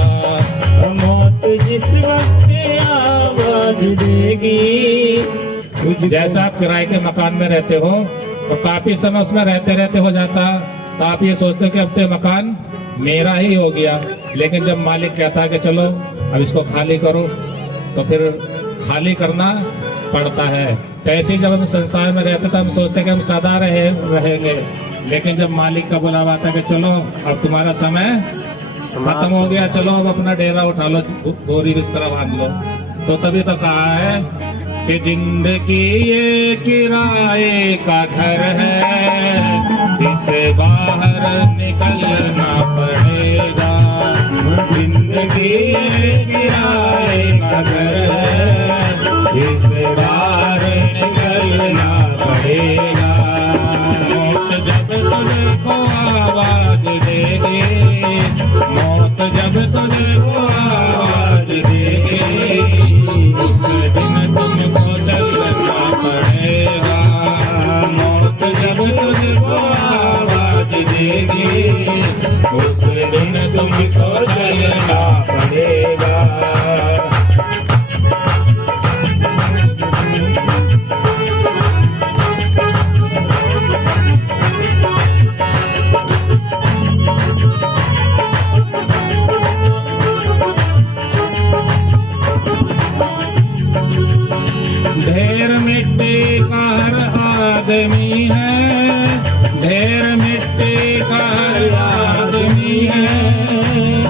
मौत जिस वक्त आवाज देगी, जैसा आप किराए के मकान में रहते हो तो काफी समय उसमें रहते रहते हो जाता, तो आप ये सोचते हो कि अब तो मकान मेरा ही हो गया। लेकिन जब मालिक कहता है कि चलो अब इसको खाली करो, तो फिर खाली करना पड़ता है। तो ऐसे ही जब हम संसार में रहते तो हम सोचते हैं कि हम सदा रहेंगे, लेकिन जब मालिक का बुलावा आता है कि चलो अब तुम्हारा समय खत्म हो गया, चलो अब अपना डेरा उठा लो, बोरी बिस्तरा बांध लो, तो तभी तो कहा है कि जिंदगी ये किराए का घर है, इससे बाहर निकलना पड़ेगा। जिंदगी ये किराए का घर है, इससे बाहर निकलना पड़ेगा। मौत जब तुझको आवाज देगी, मौत जब तुझको आवाज देगी, उस दिन तुमको चलना पड़ेगा। मौत जब तुझको आवाज देगी, उस दिन तुमको चलना पड़ेगा। ढेर मिट्टी का हर आदमी है, ढेर मिट्टी का हर आदमी है,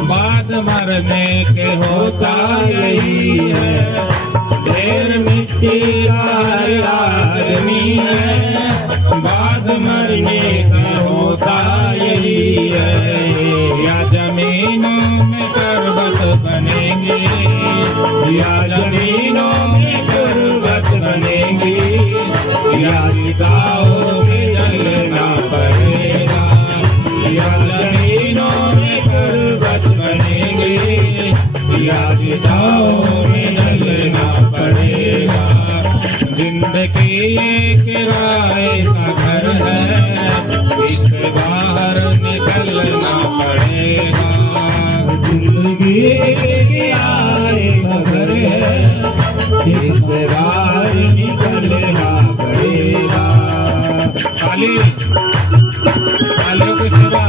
बाद मरने के होता यही है। ढेर मिट्टी का हर आदमी है, बाद मरने का होता यही है। या जमीनों में पर्वत बनेंगे, या जमीनों में पर्वत बनेंगी, या चिताओं में जलना पड़ेगा। या जमीनों में पर्वत बनेंगे, या चिताओं में जलना पड़ेगा। जिंदगी ये किराए का घर है, इससे बाहर निकलना पड़ेगा। जिंदगी ये किराए का घर है, इससे बाहर निकलना पड़ेगा। काली कालियों की सेवा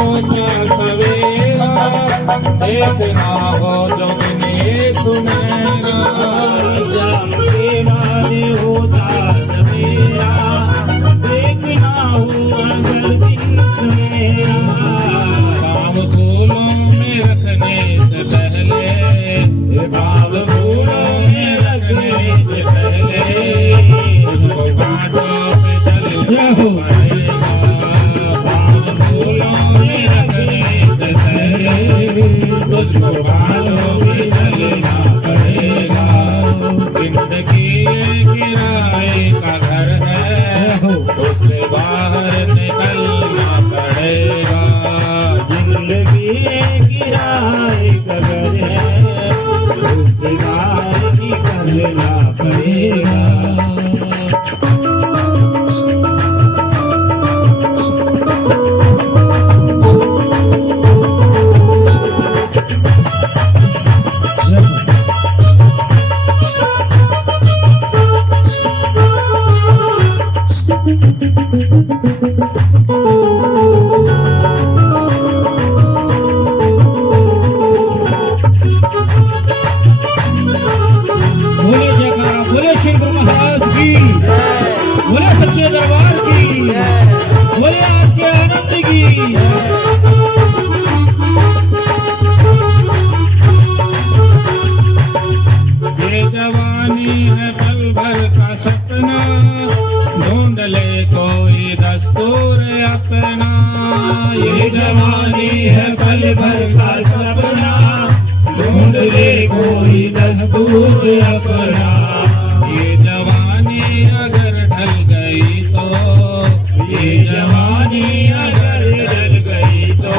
सोचा सवेरा, देखना हो जो मैंने सुनेगा। जाम के मारे होता सवेरा, देखना हो अगर दिन सवेरा। बाल फूलों में रखने से पहले, बाल फूलों में रखने से पहले, तुझको बातों पे चलना पड़ेगा। बाल फूलों में रखने से पहले, तुझको बातों पे चलना पड़ेगा। जिंदगी किराए का घर है, उससे बाहर निकलना पड़ेगा। जिंदगी किराए का घर है, उससे बाहर निकलना पड़ेगा। बोले जयकारा, बोले श्री गुरु महाराज की, बोले सच्चे दरबार की, बोले आपके आनंद की। ये जवानी है पल भर का सपना, ढूंढ ले कोई दस्तूर अपना। ये जवानी है पल भर का सपना, ढूंढ ले कोई दस्तूर अपना। ये जवानी अगर ढल गई तो, ये जवानी अगर ढल गई तो,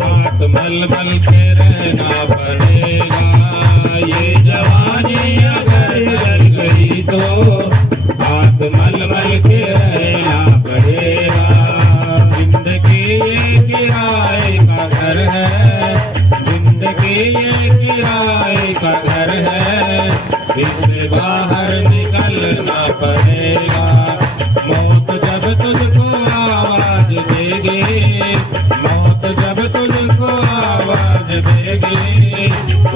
हाथ मल मल के रहना पड़ेगा। ये जवानी अगर ढल गई तो, हाथ मल मल के रहना पड़ेगा। जिंदगी ये किराए का घर है, जिंदगी ये किराए का घर है, इससे बाहर निकलना पड़ेगा। मौत जब तुझको आवाज देगी, मौत जब तुझको आवाज देगी,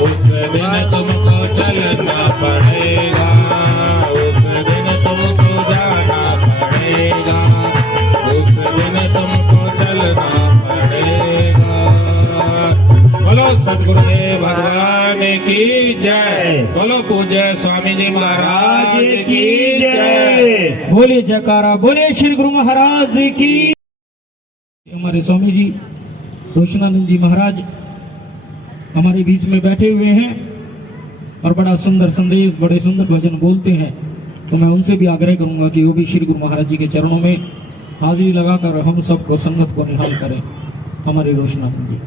उस दिन तुमको चलना पड़ेगा। उस दिन तुमको जाना पड़ेगा, उस दिन तुमको चलना पड़ेगा। बोलो सदगुरुदेव भगवान की जय, बोलो पूज्य स्वामी जी महाराज की जय। बोले जयकारा, बोले श्री गुरु महाराज की। हमारे स्वामी जी रोशनानंद जी महाराज हमारे बीच में बैठे हुए हैं और बड़ा सुंदर संदेश, बड़े सुंदर भजन बोलते हैं। तो मैं उनसे भी आग्रह करूंगा कि वो भी श्री गुरु महाराज जी के चरणों में हाजिरी लगाकर हम सबको संगत को निहाल करें। हमारे रोशनानंद जी।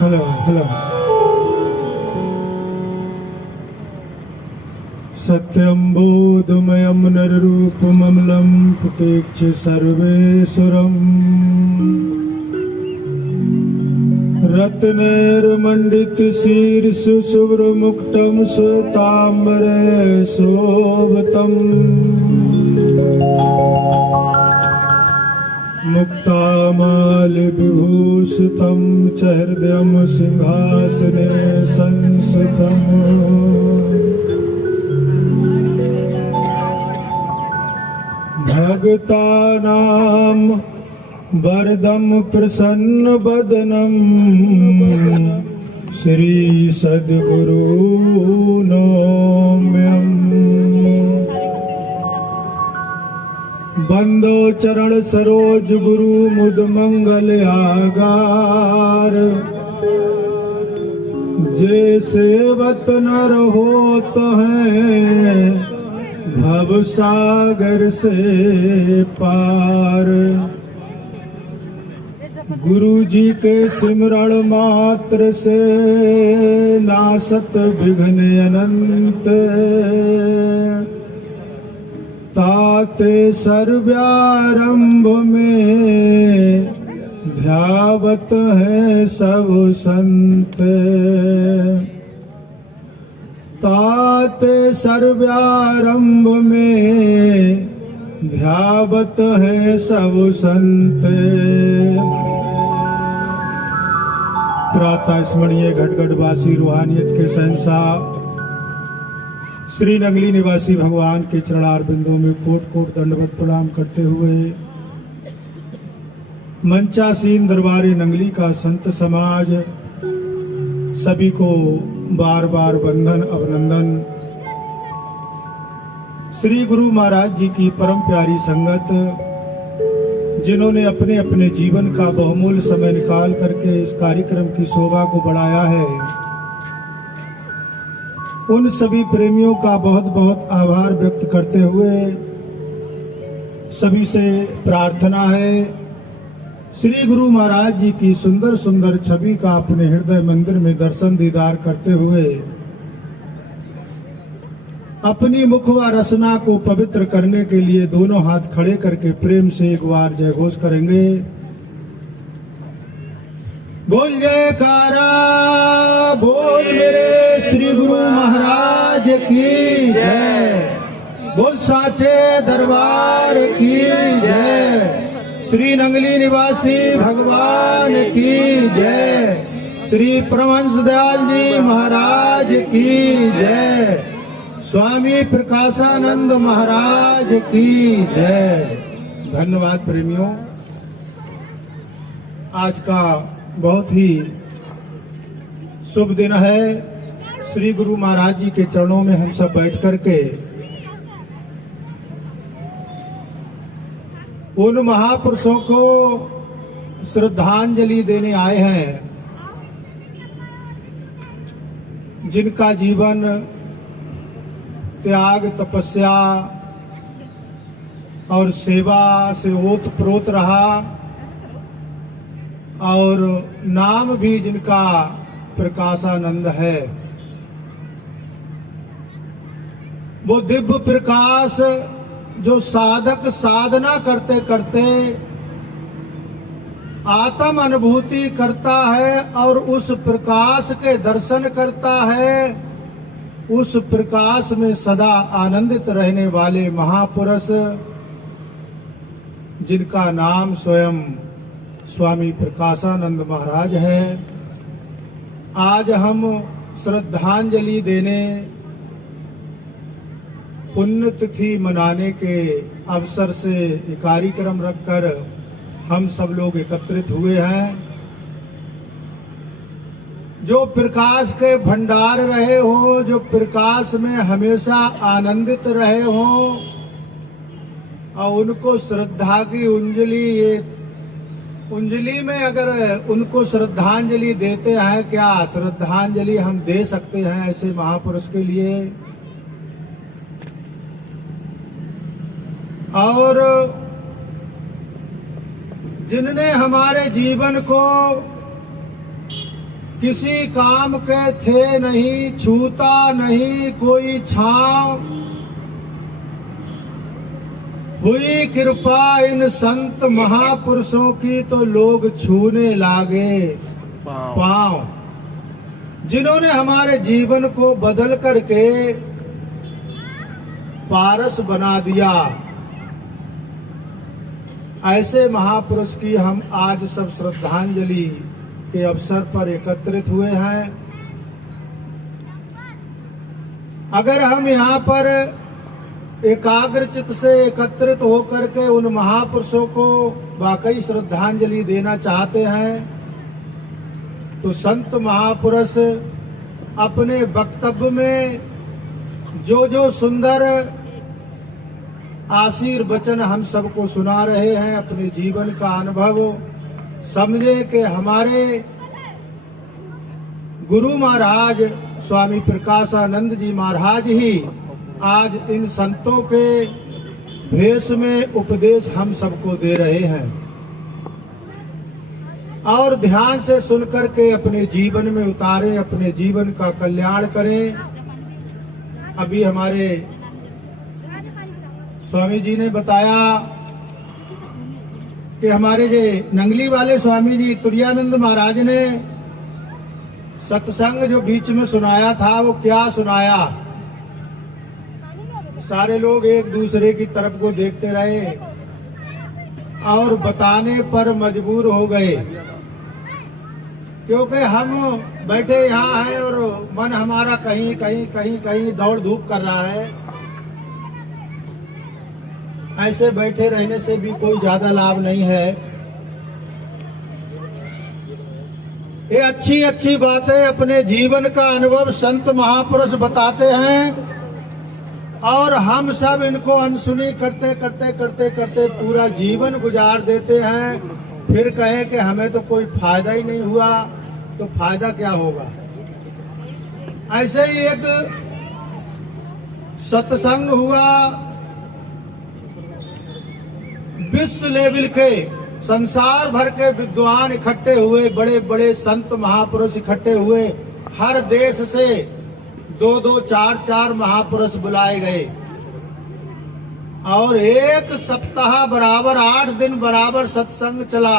Hello hello. सत्यं बोधमयं नररूपममलं प्रतीक्ष्य सर्वेश्वरम्। रत्नैर्मण्डित शीर्षु शुभ्रमुक्तं श्वेताम्बरे शोभितम्। मुक्तामाल्यविभूषितं च हृदयं सिंहासने संस्थितम्। भक्तानां वरदं प्रसन्नवदनं श्री सद्गुरु नौम्यम्। बंदो चरण सरोज गुरु मुद मंगल आगार। जे सेवत नर होत है भव सागर से पार। गुरु जी के सिमरण मात्र से नासत विघ्न अनंत। ताते सर्व्यारंभ में ध्यावत है सब संत। ताते सर्व्यारंभ में ध्यावत है सब संत। प्रातः स्मरणीय घटगढ़वासी रूहानियत के शहंशाह श्री नंगली निवासी भगवान के चरणार बिंदुओं में कोट कोट दंडवत प्रणाम करते हुए मंचासीन दरबारी नंगली का संत समाज सभी को बार बार वंदन अभिनंदन। श्री गुरु महाराज जी की परम प्यारी संगत, जिन्होंने अपने अपने जीवन का बहुमूल्य समय निकाल करके इस कार्यक्रम की शोभा को बढ़ाया है, उन सभी प्रेमियों का बहुत बहुत आभार व्यक्त करते हुए सभी से प्रार्थना है, श्री गुरु महाराज जी की सुंदर सुंदर छवि का अपने हृदय मंदिर में दर्शन दीदार करते हुए अपनी मुख व रसना को पवित्र करने के लिए दोनों हाथ खड़े करके प्रेम से एक बार जय घोष करेंगे। बोल जयकारा बोल मेरे श्री गुरु महाराज की जय, बोल साचे दरबार की जय, श्री नंगली निवासी भगवान की जय, श्री परमहंस दयाल जी महाराज की जय, स्वामी प्रकाशानंद महाराज की जय। धन्यवाद प्रेमियों, आज का बहुत ही शुभ दिन है। श्री गुरु महाराज जी के चरणों में हम सब बैठ करके उन महापुरुषों को श्रद्धांजलि देने आए हैं जिनका जीवन त्याग तपस्या और सेवा से ओतप्रोत रहा और नाम भी जिनका प्रकाशानंद है। वो दिव्य प्रकाश जो साधक साधना करते करते आत्म अनुभूति करता है और उस प्रकाश के दर्शन करता है, उस प्रकाश में सदा आनंदित रहने वाले महापुरुष जिनका नाम स्वयं स्वामी प्रकाशानंद महाराज है, आज हम श्रद्धांजलि देने पुण्यतिथि मनाने के अवसर से ये कार्यक्रम रखकर हम सब लोग एकत्रित हुए हैं। जो प्रकाश के भंडार रहे हो, जो प्रकाश में हमेशा आनंदित रहे हो और उनको श्रद्धा की अंजलि में अगर उनको श्रद्धांजलि देते हैं, क्या श्रद्धांजलि हम दे सकते हैं ऐसे महापुरुष के लिए। और जिनने हमारे जीवन को किसी काम के थे नहीं, छूता नहीं कोई छांव, हुई कृपा इन संत महापुरुषों की तो लोग छूने लागे पांव। जिन्होंने हमारे जीवन को बदल करके पारस बना दिया, ऐसे महापुरुष की हम आज सब श्रद्धांजलि के अवसर पर एकत्रित हुए हैं। अगर हम यहाँ पर एकाग्रचित से एकत्रित होकर के उन महापुरुषों को वाकई श्रद्धांजलि देना चाहते हैं, तो संत महापुरुष अपने वक्तव्य में जो जो सुंदर आशीर्वचन हम सबको सुना रहे हैं, अपने जीवन का अनुभव समझे कि हमारे गुरु महाराज स्वामी प्रकाशानंद जी महाराज ही आज इन संतों के भेष में उपदेश हम सबको दे रहे हैं। और ध्यान से सुनकर के अपने जीवन में उतारे, अपने जीवन का कल्याण करें। अभी हमारे स्वामी जी ने बताया कि हमारे जो नंगली वाले स्वामी जी तुरानंद महाराज ने सत्संग जो बीच में सुनाया था, वो क्या सुनाया। सारे लोग एक दूसरे की तरफ को देखते रहे और बताने पर मजबूर हो गए, क्योंकि हम बैठे यहाँ हैं और मन हमारा कहीं कहीं कहीं कहीं दौड़ धूप कर रहा है। ऐसे बैठे रहने से भी कोई ज्यादा लाभ नहीं है। ये अच्छी अच्छी बातें अपने जीवन का अनुभव संत महापुरुष बताते हैं और हम सब इनको अनसुनी करते करते करते करते पूरा जीवन गुजार देते हैं। फिर कहें कि हमें तो कोई फायदा ही नहीं हुआ, तो फायदा क्या होगा। ऐसे ही एक सत्संग हुआ, विश्व लेवल के संसार भर के विद्वान इकट्ठे हुए, बड़े बड़े संत महापुरुष इकट्ठे हुए, हर देश से 2-2, 4-4 महापुरुष बुलाए गए और एक सप्ताह बराबर 8 दिन बराबर सत्संग चला।